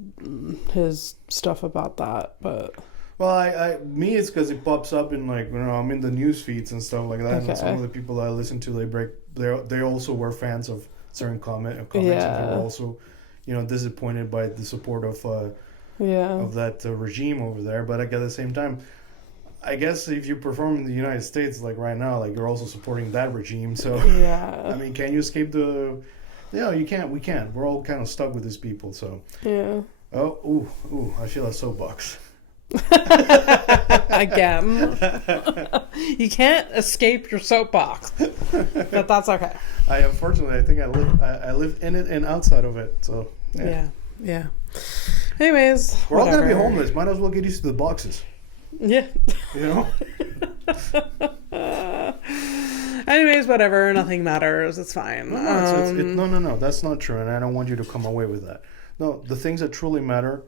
his stuff about that, but... Well, it's because it pops up in, like, you know, I'm in the news feeds and stuff like that. Okay. And some of the people that I listen to, they also were fans of certain comics, and they were also, you know, disappointed by the support of that regime over there. But like, at the same time, I guess if you perform in the United States, like right now, like, you're also supporting that regime. So I mean, can you escape the? Yeah, you can't. We can't. We're all kind of stuck with these people. So I feel a soapbox. Again, you can't escape your soapbox, but that's okay. Unfortunately, I think I live in it and outside of it. So yeah. Anyways, we're all gonna be homeless. Might as well get used to the boxes. Yeah. You know. Anyways, whatever. Nothing matters. It's fine. No. That's not true, and I don't want you to come away with that. No, the things that truly matter,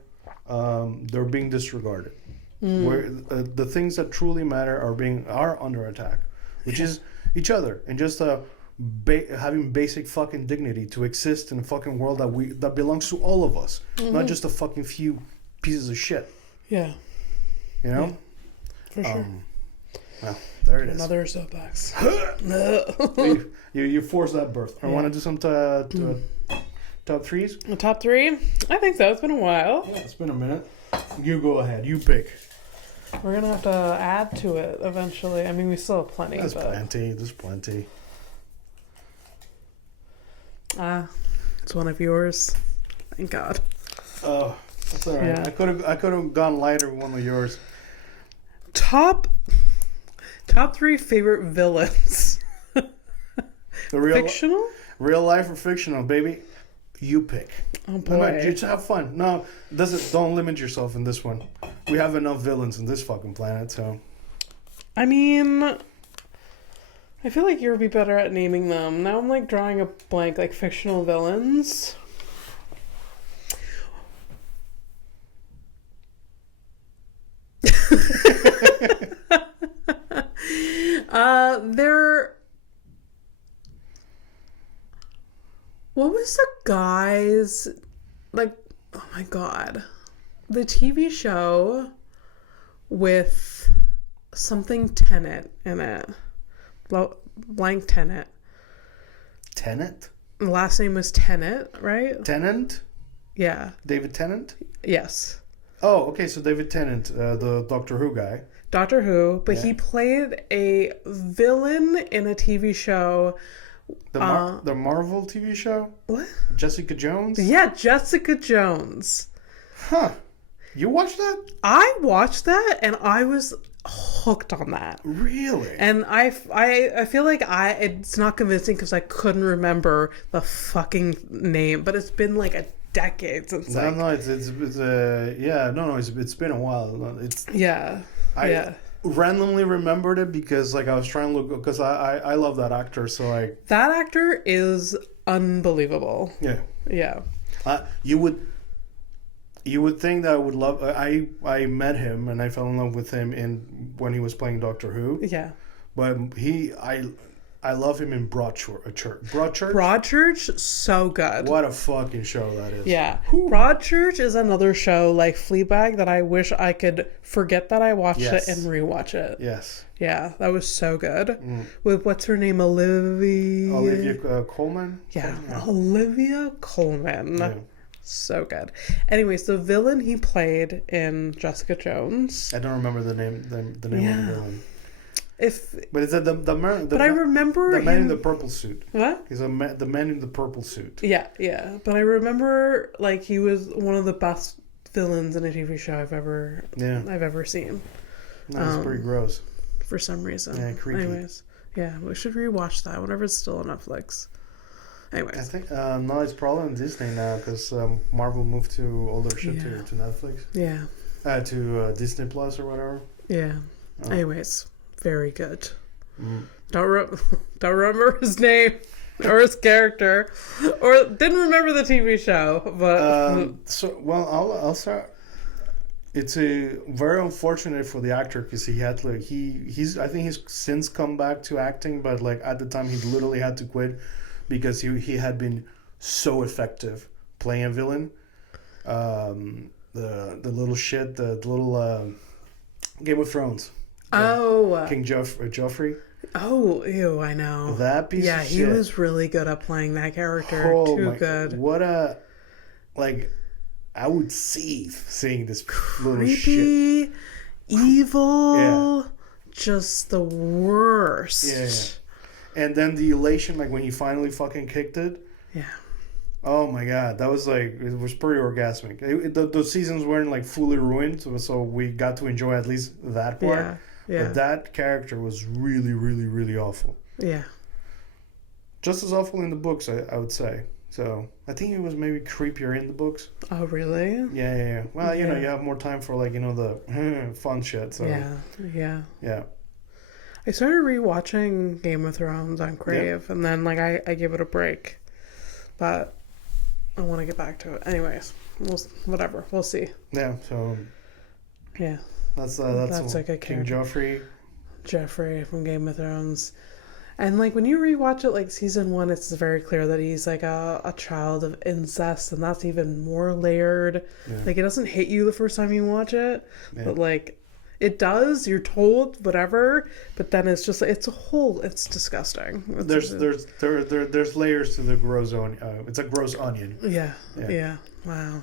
they're being disregarded. Where the things that truly matter are under attack, which is each other, and just having basic fucking dignity to exist in a fucking world that belongs to all of us, not just a fucking few pieces of shit. Yeah. You know. Yeah, for sure. Well, there it is. Another soapbox. You forced that birth. I want to do some top threes. A top three? I think so. It's been a while. Yeah, it's been a minute. You go ahead. You pick. We're going to have to add to it eventually. I mean, we still have plenty. There's plenty. It's one of yours. Thank God. Oh, That's all right. Yeah. I could have gone lighter with one of yours. Top 3 favorite villains. The real Fictional? real life or fictional, baby? You pick. Oh No, boy. just have fun. No, don't limit yourself in this one. We have enough villains in this fucking planet, so. I mean, I feel like you'd be better at naming them. Now I'm like drawing a blank, like fictional villains. They're. What was the guy's, like, oh my god, the TV show with something Tennant in it, blank Tennant. Tennant? The last name was Tennant, right? Tennant? Yeah. David Tennant? Yes. Oh, okay, so David Tennant, the Doctor Who guy. Doctor Who, but Yeah. he played a villain in a TV show. The Marvel TV show? What? Jessica Jones? Yeah, Jessica Jones. Huh. You watched that? I watched that and I was hooked on that. Really? And I feel like it's not convincing because I couldn't remember the fucking name, but it's been like a decade since. No, it's been a while. I randomly remembered it because like I was trying to look because I love that actor, so like that actor is unbelievable. yeah. Yeah. You would think that I would love. I met him and I fell in love with him when he was playing Doctor Who. Yeah. But I love him in Broadchurch. Broadchurch, so good. What a fucking show that is. Yeah. Broadchurch is another show like Fleabag that I wish I could forget that I watched it and rewatch it. Yes. Yeah, that was so good. With what's her name? Olivia Colman? Yeah, Olivia Colman. Yeah. So good. Anyways, the villain he played in Jessica Jones. I don't remember the name of the villain. But is that the man? But I remember the man in the purple suit. What? He's the man in the purple suit. Yeah. But I remember like he was one of the best villains in a TV show I've ever seen. That's pretty gross. For some reason. Yeah, creepy. Anyways, yeah, we should rewatch that whenever it's still on Netflix. Anyways. I think no, it's probably on Disney now because Marvel moved to older shit to Netflix. Yeah. To Disney Plus or whatever. Yeah. Anyways, very good. Don't remember his name or his character, or didn't remember the TV show. But I'll start. It's very unfortunate for the actor because he had like I think he's since come back to acting, but like at the time he literally had to quit because he had been so effective playing a villain. The little shit, the little Game of Thrones. King Joffrey. Oh, ew! I know that piece. Yeah, of he shit. was really good at playing that character. Good. What a I would seeing this little creepy, shit. evil, just the worst. Yeah. And then the elation, like when he finally fucking kicked it. Yeah. Oh my god, that was like it was pretty orgasmic. Those seasons weren't like fully ruined, so we got to enjoy at least that part. Yeah. But that character was really, really, really awful. Yeah. Just as awful in the books, I would say. So I think it was maybe creepier in the books. Oh really? Yeah. Well, you have more time for like the fun shit. So yeah. I started rewatching Game of Thrones on Crave, and then like I gave it a break, but I want to get back to it. Anyways, whatever. We'll see. Yeah. So. Yeah. That's like a King Joffrey from Game of Thrones. And like when you rewatch it, like season 1, it's very clear that he's like a child of incest, and that's even more layered. Yeah. Like it doesn't hit you the first time you watch it, but like it does. You're told whatever, but then it's just it's disgusting. There's layers to the gross onion. It's a gross onion. Yeah. Wow.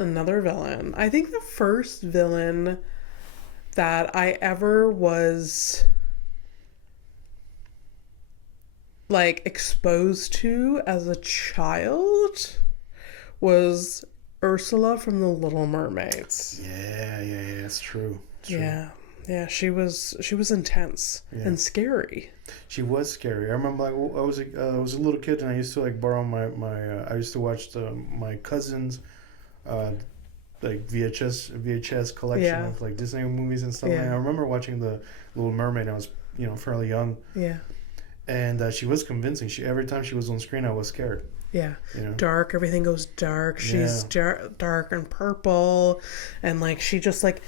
Another villain. I think the first villain that I ever was like exposed to as a child was Ursula from The Little Mermaids. Yeah, it's true. It's true. Yeah, she was intense and scary. She was scary. I remember like I was a little kid and I used to like borrow my I used to watch my cousin's like VHS collection of like Disney movies and stuff. And I remember watching The Little Mermaid. I was fairly young. Yeah. And she was convincing. Every time she was on screen, I was scared. Yeah. Dark. Everything goes dark. She's dark and purple, and like she just like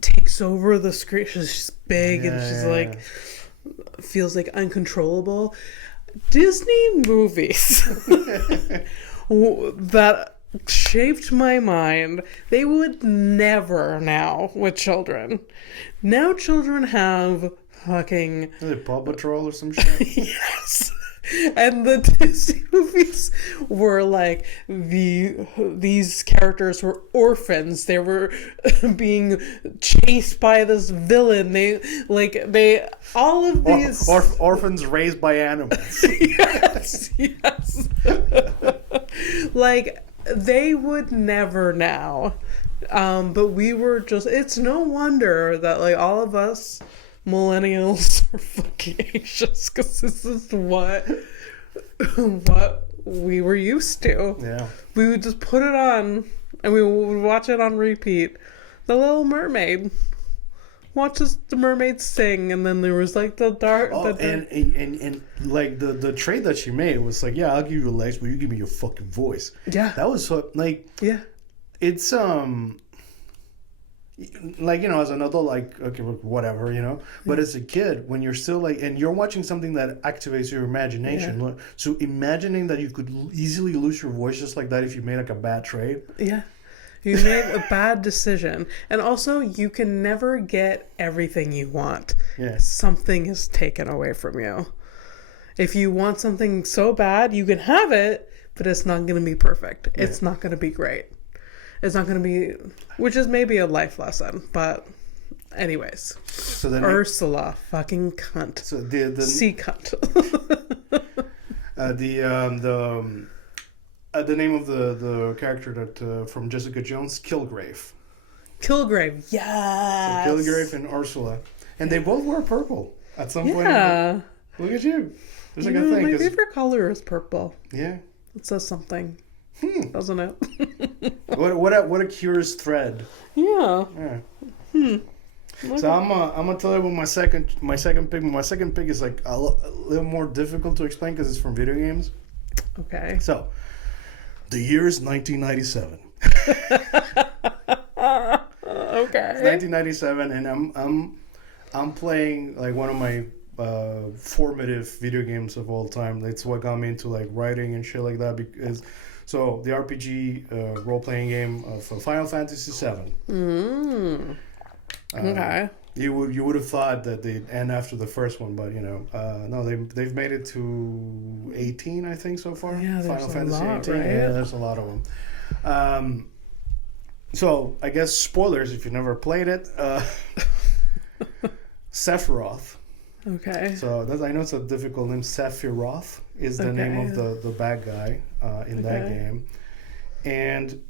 takes over the screen. She's big and she's like feels like uncontrollable. Disney movies that shaped my mind. They would never now with children. Now children have fucking... Is it Paw Patrol or some shit? Yes. And the Disney movies were like these characters were orphans. They were being chased by this villain. They all of these orphans raised by animals. Yes. Like they would never now. But we were just... It's no wonder that like all of us millennials are fucking anxious because this is what we were used to. Yeah. We would just put it on and we would watch it on repeat. The Little Mermaid. Watches the mermaids sing, and then there was like the dark. And like the trade that she made was like, yeah, I'll give you the legs, but you give me your fucking voice. Yeah. That was so like. Yeah. It's like, as an adult, like, okay, whatever, but as a kid, when you're still like, and you're watching something that activates your imagination, so imagining that you could easily lose your voice just like that if you made like a bad trade. Yeah. You made a bad decision. And also, you can never get everything you want. Yeah. Something is taken away from you. If you want something so bad, you can have it, but it's not going to be perfect. Yeah. It's not going to be great. It's not going to be, which is maybe a life lesson, but anyways. So then Ursula, fucking cunt. So the sea cunt. The name of the character that from Jessica Jones, Kilgrave. Kilgrave, yes. So Kilgrave and Ursula, and they both wear purple at some point. Yeah. Look at you. There's like a thing. My favorite color is purple. Yeah. It says something. Doesn't it? What a curious thread. Yeah. So I'm gonna tell you about my second pick. My second pick is like a little more difficult to explain because it's from video games. Okay. So the year is 1997. Okay. It's 1997, and I'm playing like one of my formative video games of all time. That's what got me into like writing and shit like that because. So the RPG role-playing game of Final Fantasy VII. Okay. You would have thought that they'd end after the first one, but no, they've made it to 18, I think, so far. Yeah, Final Fantasy 18. Right? Yeah, there's a lot of them. So I guess spoilers if you've never played it. Sephiroth. Okay. So I know it's a difficult name. Sephiroth is the name of the bad guy in that game, and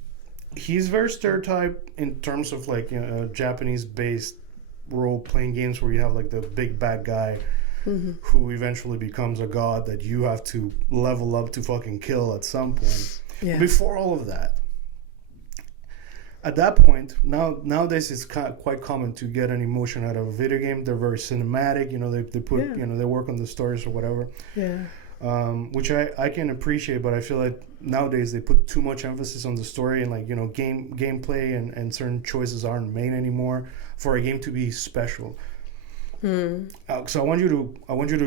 he's very stereotyped in terms of like Japanese-based role-playing games where you have like the big bad guy who eventually becomes a god that you have to level up to fucking kill at some point. Yeah. Before all of that. At that point, nowadays it's quite common to get an emotion out of a video game. They're very cinematic, they put, they work on the stories or whatever. Yeah. Which I can appreciate, but I feel like nowadays they put too much emphasis on the story and like, gameplay and certain choices aren't made anymore for a game to be special. So I want you to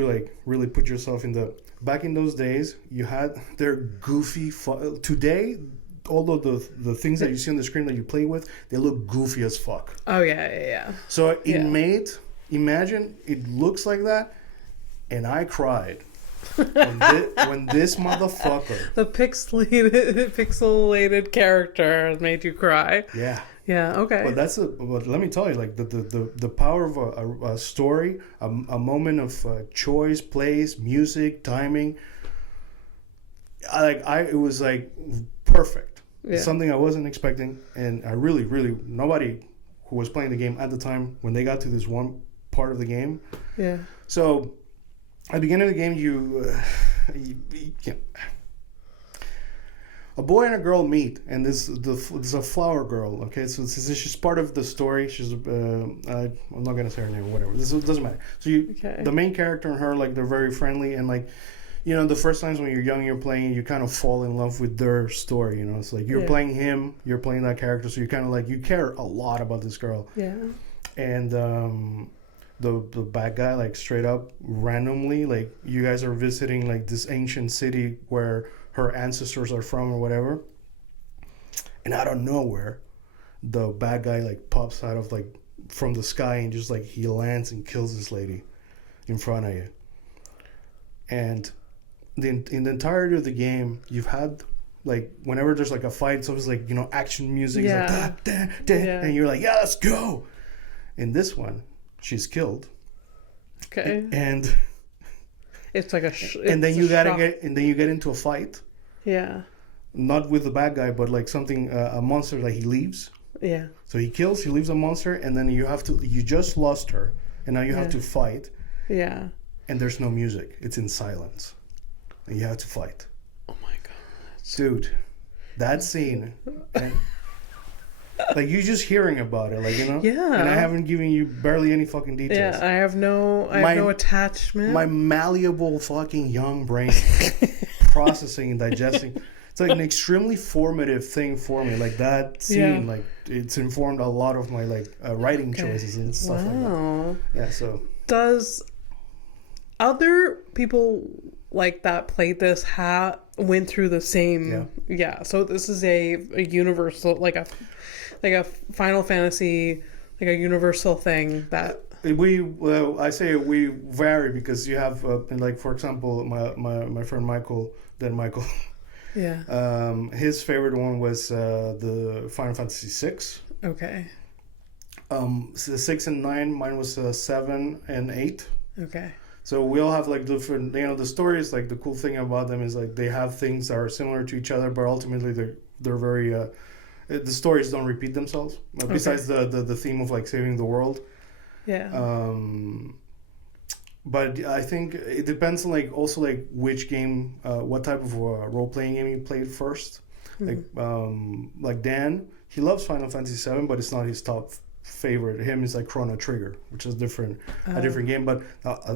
like really put yourself in back in those days, you had their goofy, today, all of the things that you see on the screen that you play with, they look goofy as fuck. Oh, yeah. So imagine it looks like that, and I cried when this motherfucker... The pixelated character made you cry. Yeah. Yeah, okay. But let me tell you, like, the power of a story, a moment of choice, place, music, timing... it was like perfect. Yeah. Something I wasn't expecting, and I really, really, nobody who was playing the game at the time, when they got to this one part of the game. Yeah. So at the beginning of the game, you a boy and a girl meet, and this is a flower girl. Okay, so she's part of the story. She's I'm not gonna say her name or whatever. This doesn't matter. So the main character and her, like, they're very friendly, and like, you know, the first times when you're young, you're playing, you kind of fall in love with their story. You know, it's like you're playing him, you're playing that character, so you kind of like, you care a lot about this girl. Yeah. And the bad guy, like, straight up randomly, like, you guys are visiting like this ancient city where her ancestors are from or whatever, and out of nowhere, the bad guy like pops out of like from the sky and just like he lands and kills this lady in front of you. And in the entirety of the game, you've had, like, whenever there's like a fight, it's always like, you know, action music, like, da, da, da, and you're like, yeah, let's go. In this one, she's killed. Okay. And it's like and then you get into a fight. Yeah. Not with the bad guy, but like something, a monster that he leaves. Yeah. So he leaves a monster, and then you just lost her, and now you have to fight. Yeah. And there's no music. It's in silence. And you have to fight. Oh my god. Dude, that scene. And, like, you're just hearing about it, like, you know? Yeah. And I haven't given you barely any fucking details. Yeah, I have no attachment. My malleable fucking young brain processing and digesting. It's like an extremely formative thing for me. Like, that scene, like, it's informed a lot of my, like, writing choices and stuff like that. Yeah, so. Does other people like that played this went through the same? Yeah. So this is a universal, like a Final Fantasy, like a universal thing that I say we vary, because you have like, for example, my friend Michael. Yeah. His favorite one was the Final Fantasy 6. Okay. So 6 and 9. Mine was 7 and 8. Okay. So we all have like different, you know, the stories. Like, the cool thing about them is like they have things that are similar to each other, but ultimately they're very. The stories don't repeat themselves. Besides the theme of like saving the world. Yeah. But I think it depends on like also like which game, what type of role playing game you played first. Like Dan, he loves Final Fantasy 7, but it's not his top favorite. Him is like Chrono Trigger, which is a different game. But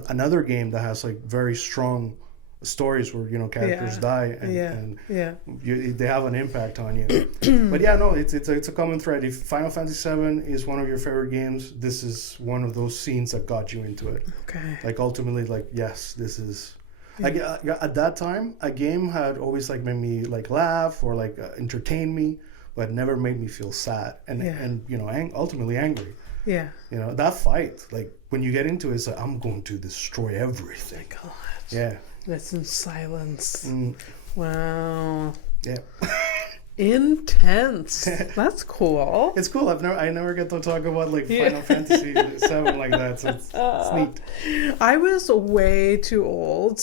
another game that has like very strong stories where, you know, characters die and they have an impact on you. But yeah, no, it's a common thread. If Final Fantasy 7 is one of your favorite games, this is one of those scenes that got you into it. Okay. Like, ultimately, like, yes, this is. Like, at that time, a game had always like made me like laugh or like entertain me, but never made me feel sad and you know, ultimately angry. Yeah. You know, that fight, like, when you get into it, it's like, I'm going to destroy everything. Oh my God. Yeah. That's in silence. Mm. Wow. Yeah. Intense. That's cool. It's cool. I never get to talk about like Final Fantasy 7 like that, so it's neat. I was way too old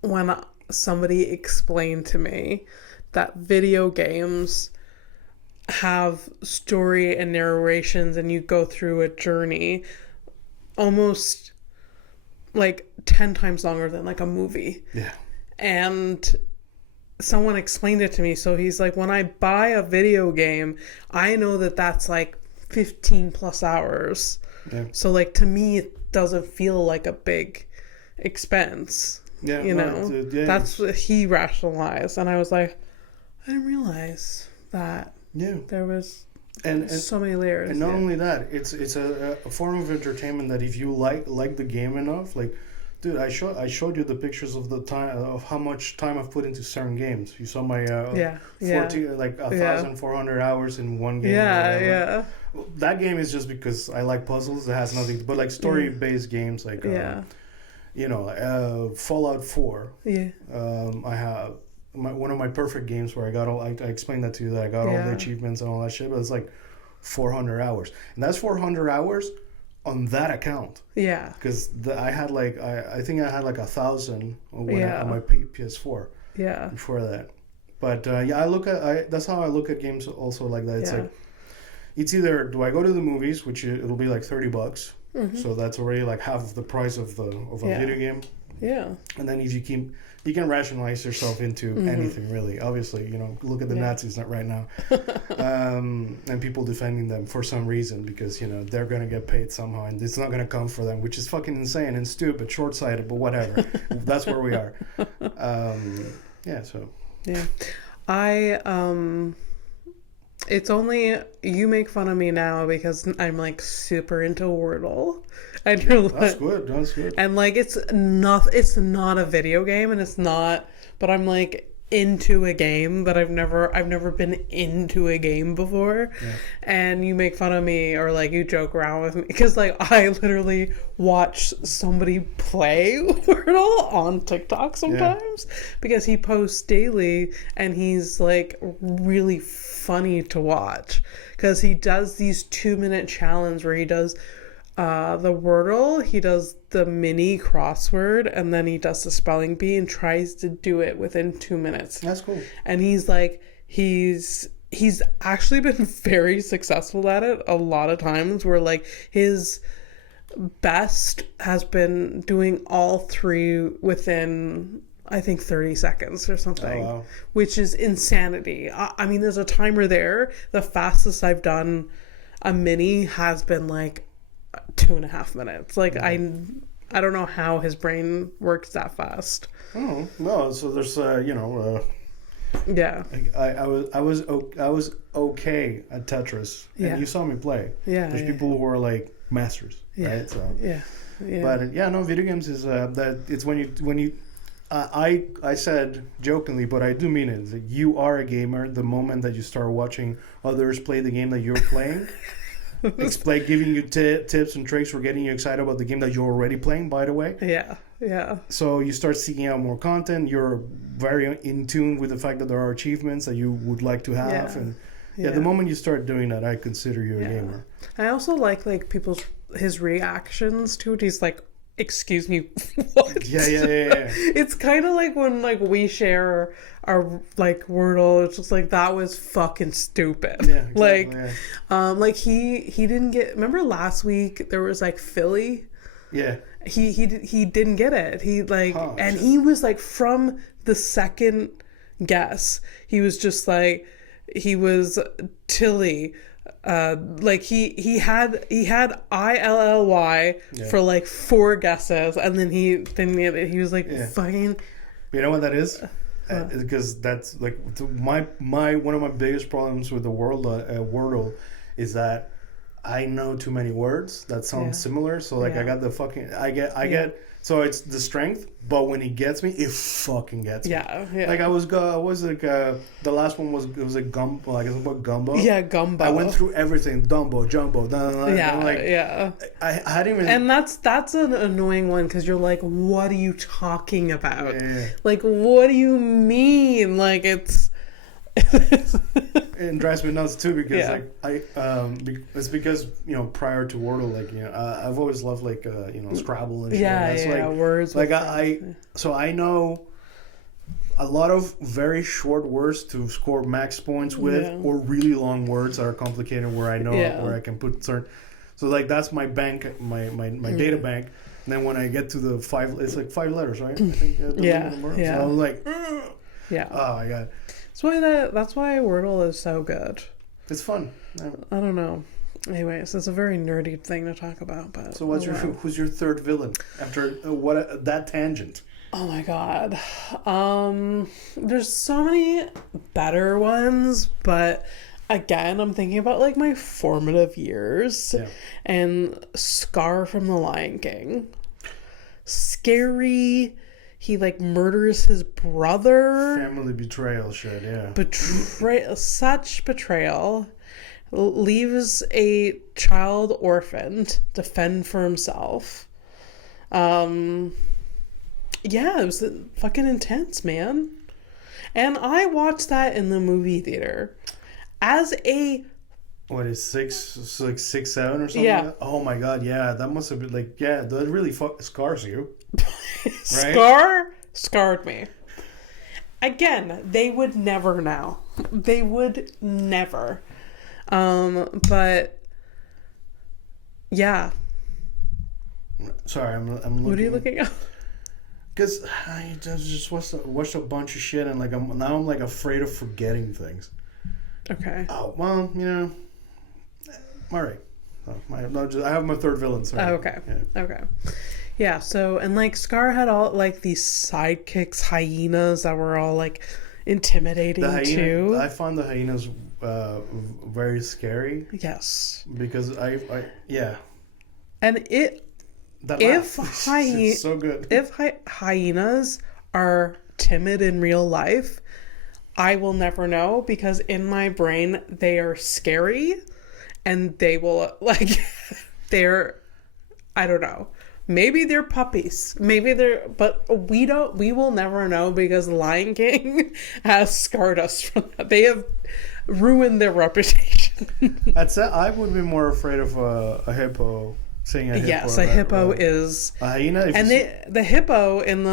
when somebody explained to me that video games have story and narrations, and you go through a journey almost like 10 times longer than like a movie. Yeah. And someone explained it to me. So he's like, when I buy a video game, I know that that's like 15 plus hours. Yeah. So like, to me, it doesn't feel like a big expense. Yeah. You know, that's what he rationalized. And I was like, I didn't realize that there was and so many layers. And not only that, it's a form of entertainment that if you like the game enough, like, dude, I showed you the pictures of the time of how much time I've put into certain games. You saw my 1,400 hours in one game. Yeah. That game is just because I like puzzles. It has nothing, but like story-based games, like you know, Fallout 4. Yeah. I have one of my perfect games where I got all. I explained that to you, that I got all the achievements and all that shit. But it's like 400 hours, and that's 400 hours on that account. Yeah. Because I had like I think I had like 1,000 on my PS4. Yeah. before that. But yeah, that's how I look at games also like that. It's like, it's either do I go to the movies, which it'll be like $30, so that's already like half of the price of a video game. Yeah. And then if you can rationalize yourself into anything really. Obviously, look at the Nazis right now, and people defending them for some reason because they're gonna get paid somehow, and it's not gonna come for them, which is fucking insane and stupid, short-sighted, but whatever. That's where we are. Yeah. So. Yeah, it's only you make fun of me now because I'm like super into Wordle, and you're like, that's good. And like it's not a video game, and it's not, but I'm like into a game that I've never been into a game before, and you make fun of me or like you joke around with me because like I literally watch somebody play Wordle on TikTok sometimes because he posts daily and he's like really funny to watch because he does these 2-minute challenge where he does the Wordle, he does the mini crossword, and then he does the spelling bee and tries to do it within 2 minutes. That's cool. And he's actually been very successful at it a lot of times where like his best has been doing all 3 within I think 30 seconds or something, which is insanity. I mean, there's a timer there. The fastest I've done a mini has been like 2.5 minutes. Like I don't know how his brain works that fast. Oh no! So there's yeah. I was okay at Tetris, and you saw me play. Yeah. There's people who are like masters, right? So yeah. But video games is that it's when you. I said jokingly, but I do mean it. That you are a gamer the moment that you start watching others play the game that you're playing. Giving you tips and tricks for getting you excited about the game that you're already playing, by the way. Yeah. So you start seeking out more content. You're very in tune with the fact that there are achievements that you would like to have. And the moment you start doing that, I consider you a gamer. I also like his reactions to it. He's like, excuse me, what? Yeah. It's kind of like when like we share our like Wordle. It's just like that was fucking stupid. Yeah, exactly, like he didn't get. Remember last week there was like Philly. Yeah. He didn't get it. He like he was like from the second guess. He was just like he was Tilly. Like he had ILLY for like 4 guesses, and then he didn't get it. He was like fucking. You know what that is? Because that's like my one of my biggest problems with the Wordle is that I know too many words that sound similar. So like I got the fucking I get. So it's the strength, but when he gets me, it fucking gets me. Yeah. Like I was like the last one was like gumbo. Like it's about gumbo. Yeah, gumbo. I went through everything, Dumbo, Jumbo. I hadn't even. And that's an annoying one because you're like, what are you talking about? Yeah. Like, what do you mean? Like it's. It drives me nuts too because it's because prior to Wordle I've always loved Scrabble and shit. Words. Like I know a lot of very short words to score max points with, or really long words that are complicated where I know where I can put certain. So like that's my bank, my data bank. And then when I get to the 5, it's like 5 letters, right? I think, So I'm like, oh my god. That's why Wordle is so good. It's fun. I don't know. Anyways, it's a very nerdy thing to talk about. But so who's your third villain after that tangent? Oh my god. There's so many better ones, but again, I'm thinking about like my formative years and Scar from The Lion King. Scary. He like murders his brother. Family betrayal shit, yeah. Such betrayal. Leaves a child orphaned to fend for himself. It was fucking intense, man. And I watched that in the movie theater as a. What is 6, 7 or something? Yeah. Like that? Oh my god, yeah. That must have been like, that really scars you. Right? Scarred me. again, they would never know. They would never. But yeah. Sorry, I'm looking. What are you looking at? Because I just watched a bunch of shit, and like I'm like afraid of forgetting things. Okay. Oh well, all right. I have my third villain. Sorry. Oh, okay. Yeah. Okay. Yeah. So, and like Scar had all like these sidekicks, hyenas that were all like intimidating too. I find the hyenas very scary. Yes. Because yeah. And It's so good. If hyenas are timid in real life, I will never know, because in my brain they are scary, and they will like I don't know. Maybe they're puppies. But we will never know, because Lion King has scarred us from that. They have ruined their reputation. I would be more afraid of a hippo. Seeing a hippo. Yes, a hippo is a hyena. And the hippo in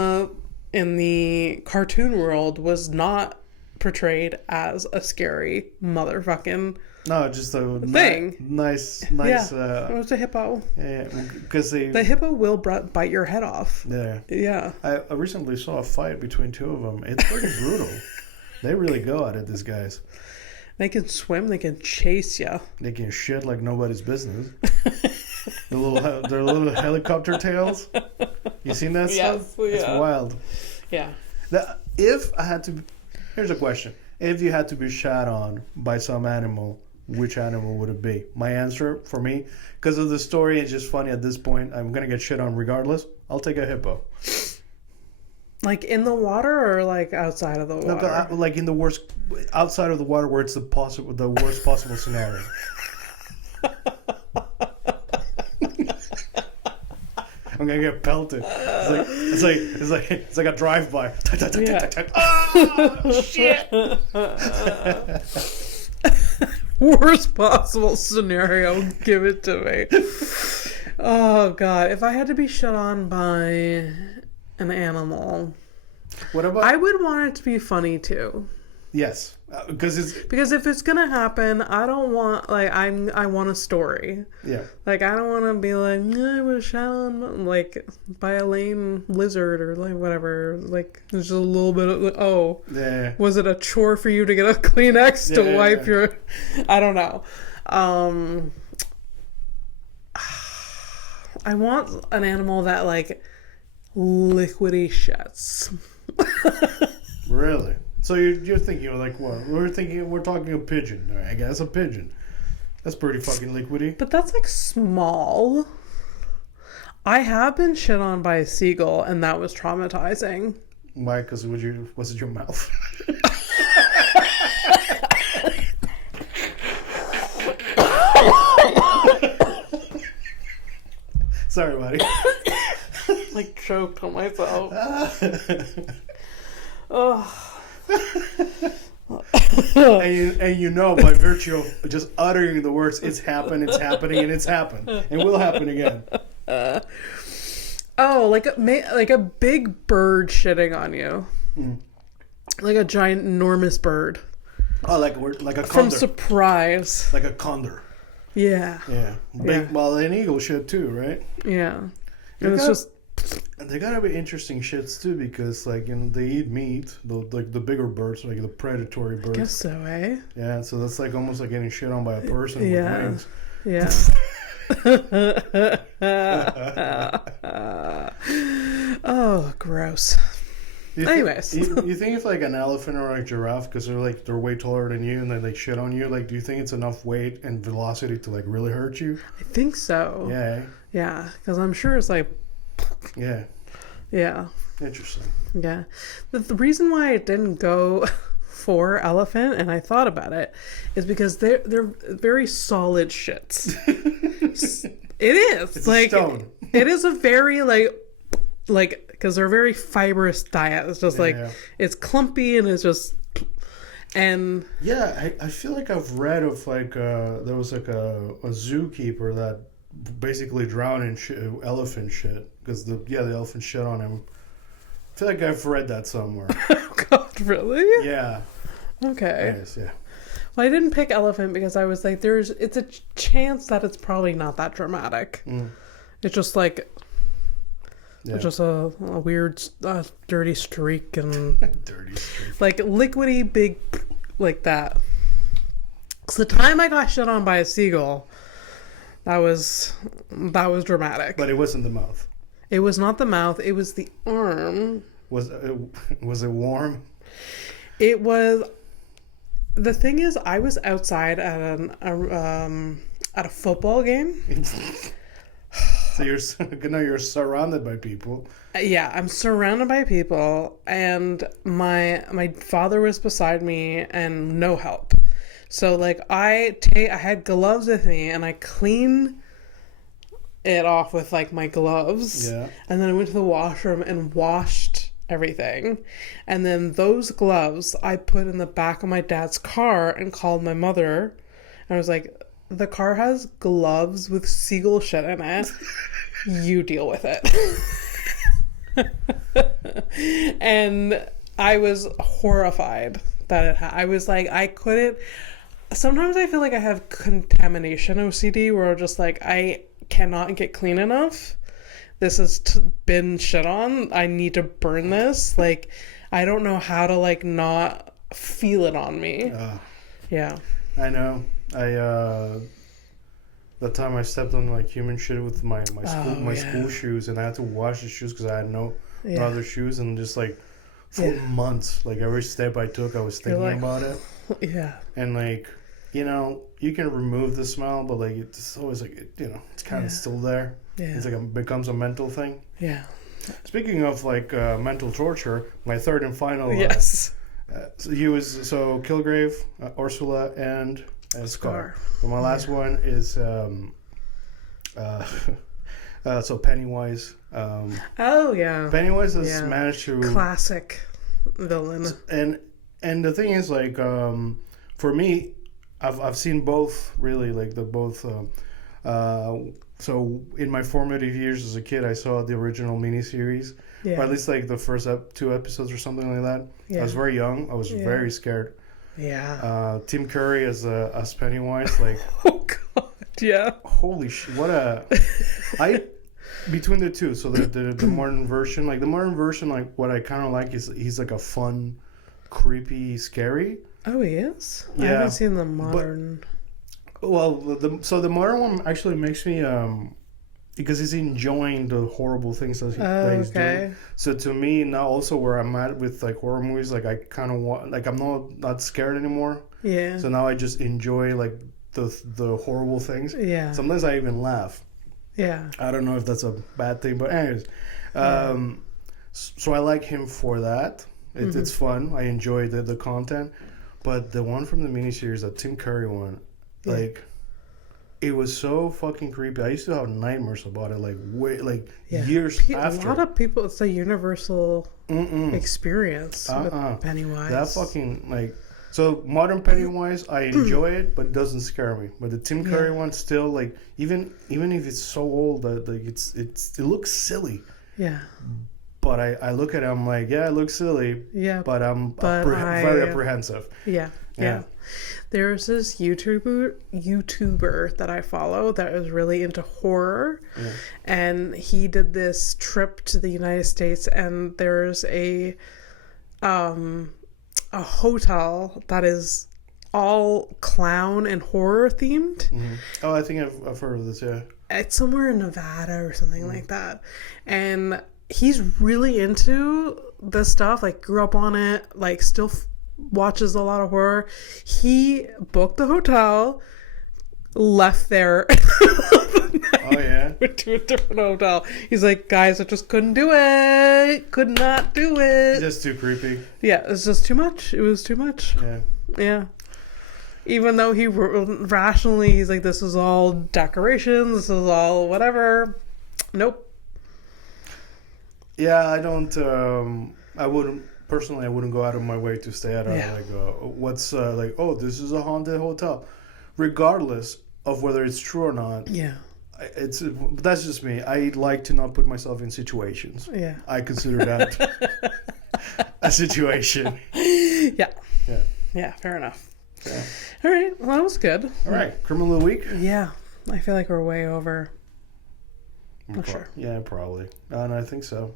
the cartoon world was not portrayed as a scary motherfucking no, just a thing. Nice. Yeah, it was a hippo. Yeah, because the hippo will bite your head off. Yeah. Yeah. I recently saw a fight between two of them. It's pretty brutal. They really go at it, these guys. They can swim. They can chase you. They can shit like nobody's business. Their little helicopter tails. You seen that stuff? Yeah. It's wild. Yeah. Here's a question. If you had to be shot on by some animal, which animal would it be? My answer, for me, because of the story, it's just funny at this point, I'm going to get shit on regardless. I'll take a hippo. Like in the water, or like outside of the water? No, like in the worst, outside of the water, where it's the worst possible scenario. I'm gonna get pelted. It's like a drive-by. Oh shit! Worst possible scenario. Give it to me. Oh god, if I had to be shut on by an animal, what about? I would want it to be funny too. Yes, because if it's gonna happen, I don't want I want a story. Yeah. Like I don't want to be like I was shot on like by a lame lizard or like whatever. Like there's just a little bit of Yeah. Was it a chore for you to get a Kleenex to wipe your? I don't know. I want an animal that like liquidy shits. Really? So you're thinking like what? We're talking a pigeon. All right, I guess a pigeon. That's pretty fucking liquidy. But that's like small. I have been shit on by a seagull, and that was traumatizing. Why? Because was it your mouth? Sorry, buddy. Like choked on myself. Oh. and you know, by virtue of just uttering the words, it's happened, it's happening, and it's happened, and will happen again. Like a big bird shitting on you, like a giant, enormous bird. Oh, like a condor. From surprise, like a condor. Yeah. Yeah. Well, an eagle shit too, right? Yeah. And it's just. They gotta be interesting shits too, because like they eat meat, the bigger birds, like the predatory birds. I guess so, eh? Yeah, so that's like almost like getting shit on by a person with wings. Yeah. Oh, gross. Anyways, you think if like an elephant or like giraffe, because they're way taller than you and they like shit on you, like do you think it's enough weight and velocity to like really hurt you? I think so. Yeah. Yeah, because I'm sure it's like. Yeah. Yeah. Interesting. Yeah. The reason why I didn't go for elephant, and I thought about it, is because they're very solid shits. It is. It's like a stone. It is a very like because they're a very fibrous diet. It's just it's clumpy and it's just and I feel like I've read of like there was like a zookeeper that basically drowned in elephant shit because the elephant shit on him. I feel like I've read that somewhere. Oh God, Really? Yeah. Okay. Yes, yeah. Well, I didn't pick elephant because I was like, it's a chance that it's probably not that dramatic. It's just like, it's just a weird, dirty streak and Dirty streak. like liquidy big, like that. So the time I got shit on by a seagull, that was dramatic. But it wasn't the mouth. It was not the mouth. It was the arm. Was it warm? It was. The thing is, I was outside at a football game. So you're surrounded by people. Yeah, I'm surrounded by people, and my father was beside me, and no help. So like I had gloves with me, and I cleaned it off with like my gloves. Yeah. And then I went to the washroom and washed everything, and then those gloves I put in the back of my dad's car and called my mother, and I was like, the car has gloves with seagull shit in it. You deal with it. And I was horrified that I was like, I couldn't. Sometimes I feel like I have contamination OCD, where I'm just like, I cannot get clean enough. This has been shit on. I need to burn this. Like, I don't know how to like not feel it on me. Yeah. I know. The time I stepped on like human shit with my school shoes, and I had to wash the shoes because I had no other shoes, and just like for months, like every step I took, I was thinking about it. Yeah. And like, you know, you can remove the smell, but like it's always like, it's kind of still there. Yeah. It's like it becomes a mental thing. Yeah. Speaking of like mental torture, my third and final. Yes. So Kilgrave, Ursula, and Scar. So my last one is so Pennywise. Oh yeah. Pennywise has managed to classic villain. And the thing is, like, for me, I've seen both, really, like the both. So in my formative years as a kid, I saw the original miniseries, or at least like the first 2 episodes or something like that. I was very young. I was very scared. Yeah. Tim Curry as Pennywise, like. Oh God. Yeah. Holy shit! Between the two, so the modern version, like what I kind of like is he's like a fun, creepy, scary. Oh, he is? Yeah. I haven't seen the modern. The modern one actually makes me because he's enjoying the horrible things that he's doing. So to me now, also where I'm at with like horror movies, like I kind of want, like I'm not scared anymore. Yeah. So now I just enjoy like the horrible things. Yeah. Sometimes I even laugh. Yeah. I don't know if that's a bad thing, but anyways, so I like him for that. It's fun. I enjoy the content, but the one from the miniseries, the Tim Curry one, like, it was so fucking creepy. I used to have nightmares about it, like years after. A lot of people, it's a universal experience with Pennywise. That fucking like. So modern Pennywise, I enjoy it, but it doesn't scare me. But the Tim Curry one still, like, even if it's so old that like it looks silly. Yeah. But I look at it, I'm like, yeah, it looks silly. Yeah. But I'm very apprehensive. Yeah. There's this YouTuber that I follow that is really into horror, and he did this trip to the United States, and there's a hotel that is all clown and horror themed. Oh, I think I've heard of this. Yeah, it's somewhere in Nevada or something like that, and he's really into this stuff. Like, grew up on it. Like, still watches a lot of horror. He booked the hotel, left there. Oh yeah, went to a different hotel. He's like, guys, I just couldn't do it. Could not do it. Just too creepy. Yeah, it's just too much. It was too much. Yeah. Even though he rationally, he's like, this is all decorations. This is all whatever. Nope. Yeah, I don't. I wouldn't go out of my way to stay at what's like. Oh, this is a haunted hotel, regardless of whether it's true or not. Yeah. That's just me. I like to not put myself in situations. Yeah. I consider that a situation. Yeah. Yeah. Yeah, fair enough. Yeah. All right. Well, that was good. All right. Criminal of the week? Yeah. I feel like we're way over. Not sure. Yeah, probably. No, I think so.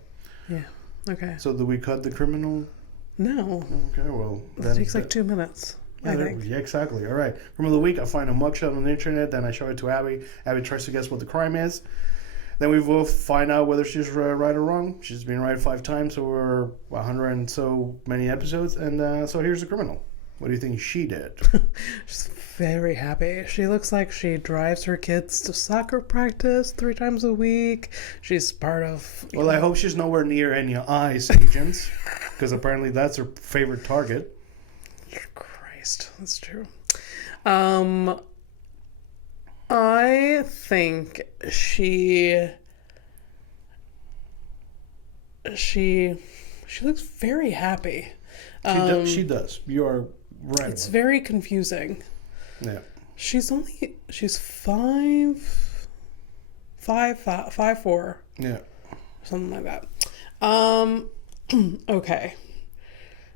Yeah. Okay. So do we cut the criminal? No. Okay, well. It takes like 2 minutes, I think. Yeah, exactly. All right. Criminal of the week, I find a mugshot on the internet, then I show it to Abby. Abby tries to guess what the crime is. Then we both find out whether she's right or wrong. She's been right 5 times over 100 and so many episodes. And so here's the criminal. What do you think she did? She's very happy. She looks like she drives her kids to soccer practice 3 times a week. She's part of... Well, I hope she's nowhere near any ICE agents, because apparently that's her favorite target. Christ, that's true. I think she looks very happy. She does. You are right. It's very confusing. Yeah. She's 5'4". Yeah. Something like that. Okay.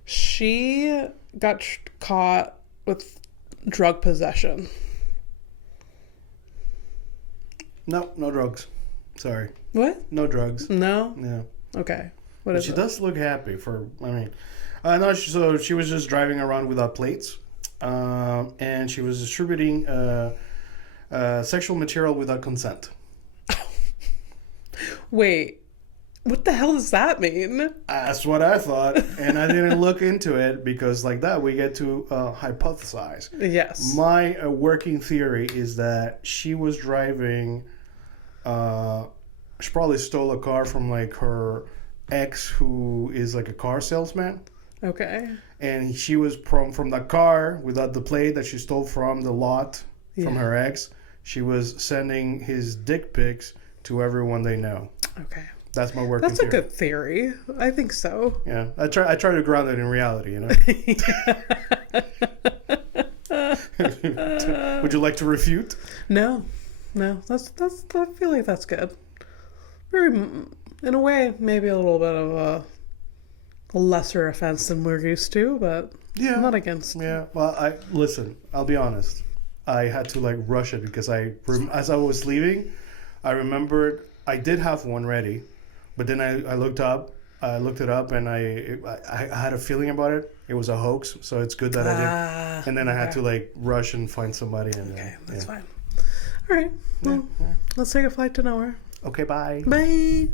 She got caught with drug possession. No drugs. Sorry. What? No drugs. No? Yeah. Okay. What But is she it? does look happy no, so she was just driving around without plates. And she was distributing sexual material without consent. Wait, what the hell does that mean? That's what I thought, and I didn't look into it because, like that, we get to hypothesize. Yes. My working theory is that she was driving. She probably stole a car from like her ex, who is like a car salesman. Okay. And she was from the car without the plate that she stole from the lot from her ex. She was sending his dick pics to everyone they know. Okay. That's my working That's theory. a good theory. I think so. Yeah. I try to ground it in reality, you know. Would you like to refute? No. That's. I feel like that's good. Very, in a way, maybe a little bit of a lesser offense than we're used to, but I'm not against. Yeah. Well, listen. I'll be honest. I had to like rush it because as I was leaving, I remembered I did have one ready, but then I looked it up, and I had a feeling about it. It was a hoax, so it's good that I did. And then I had to like rush and find somebody. And That's fine. All right. Well, let's take a flight to nowhere. Okay. Bye. Bye.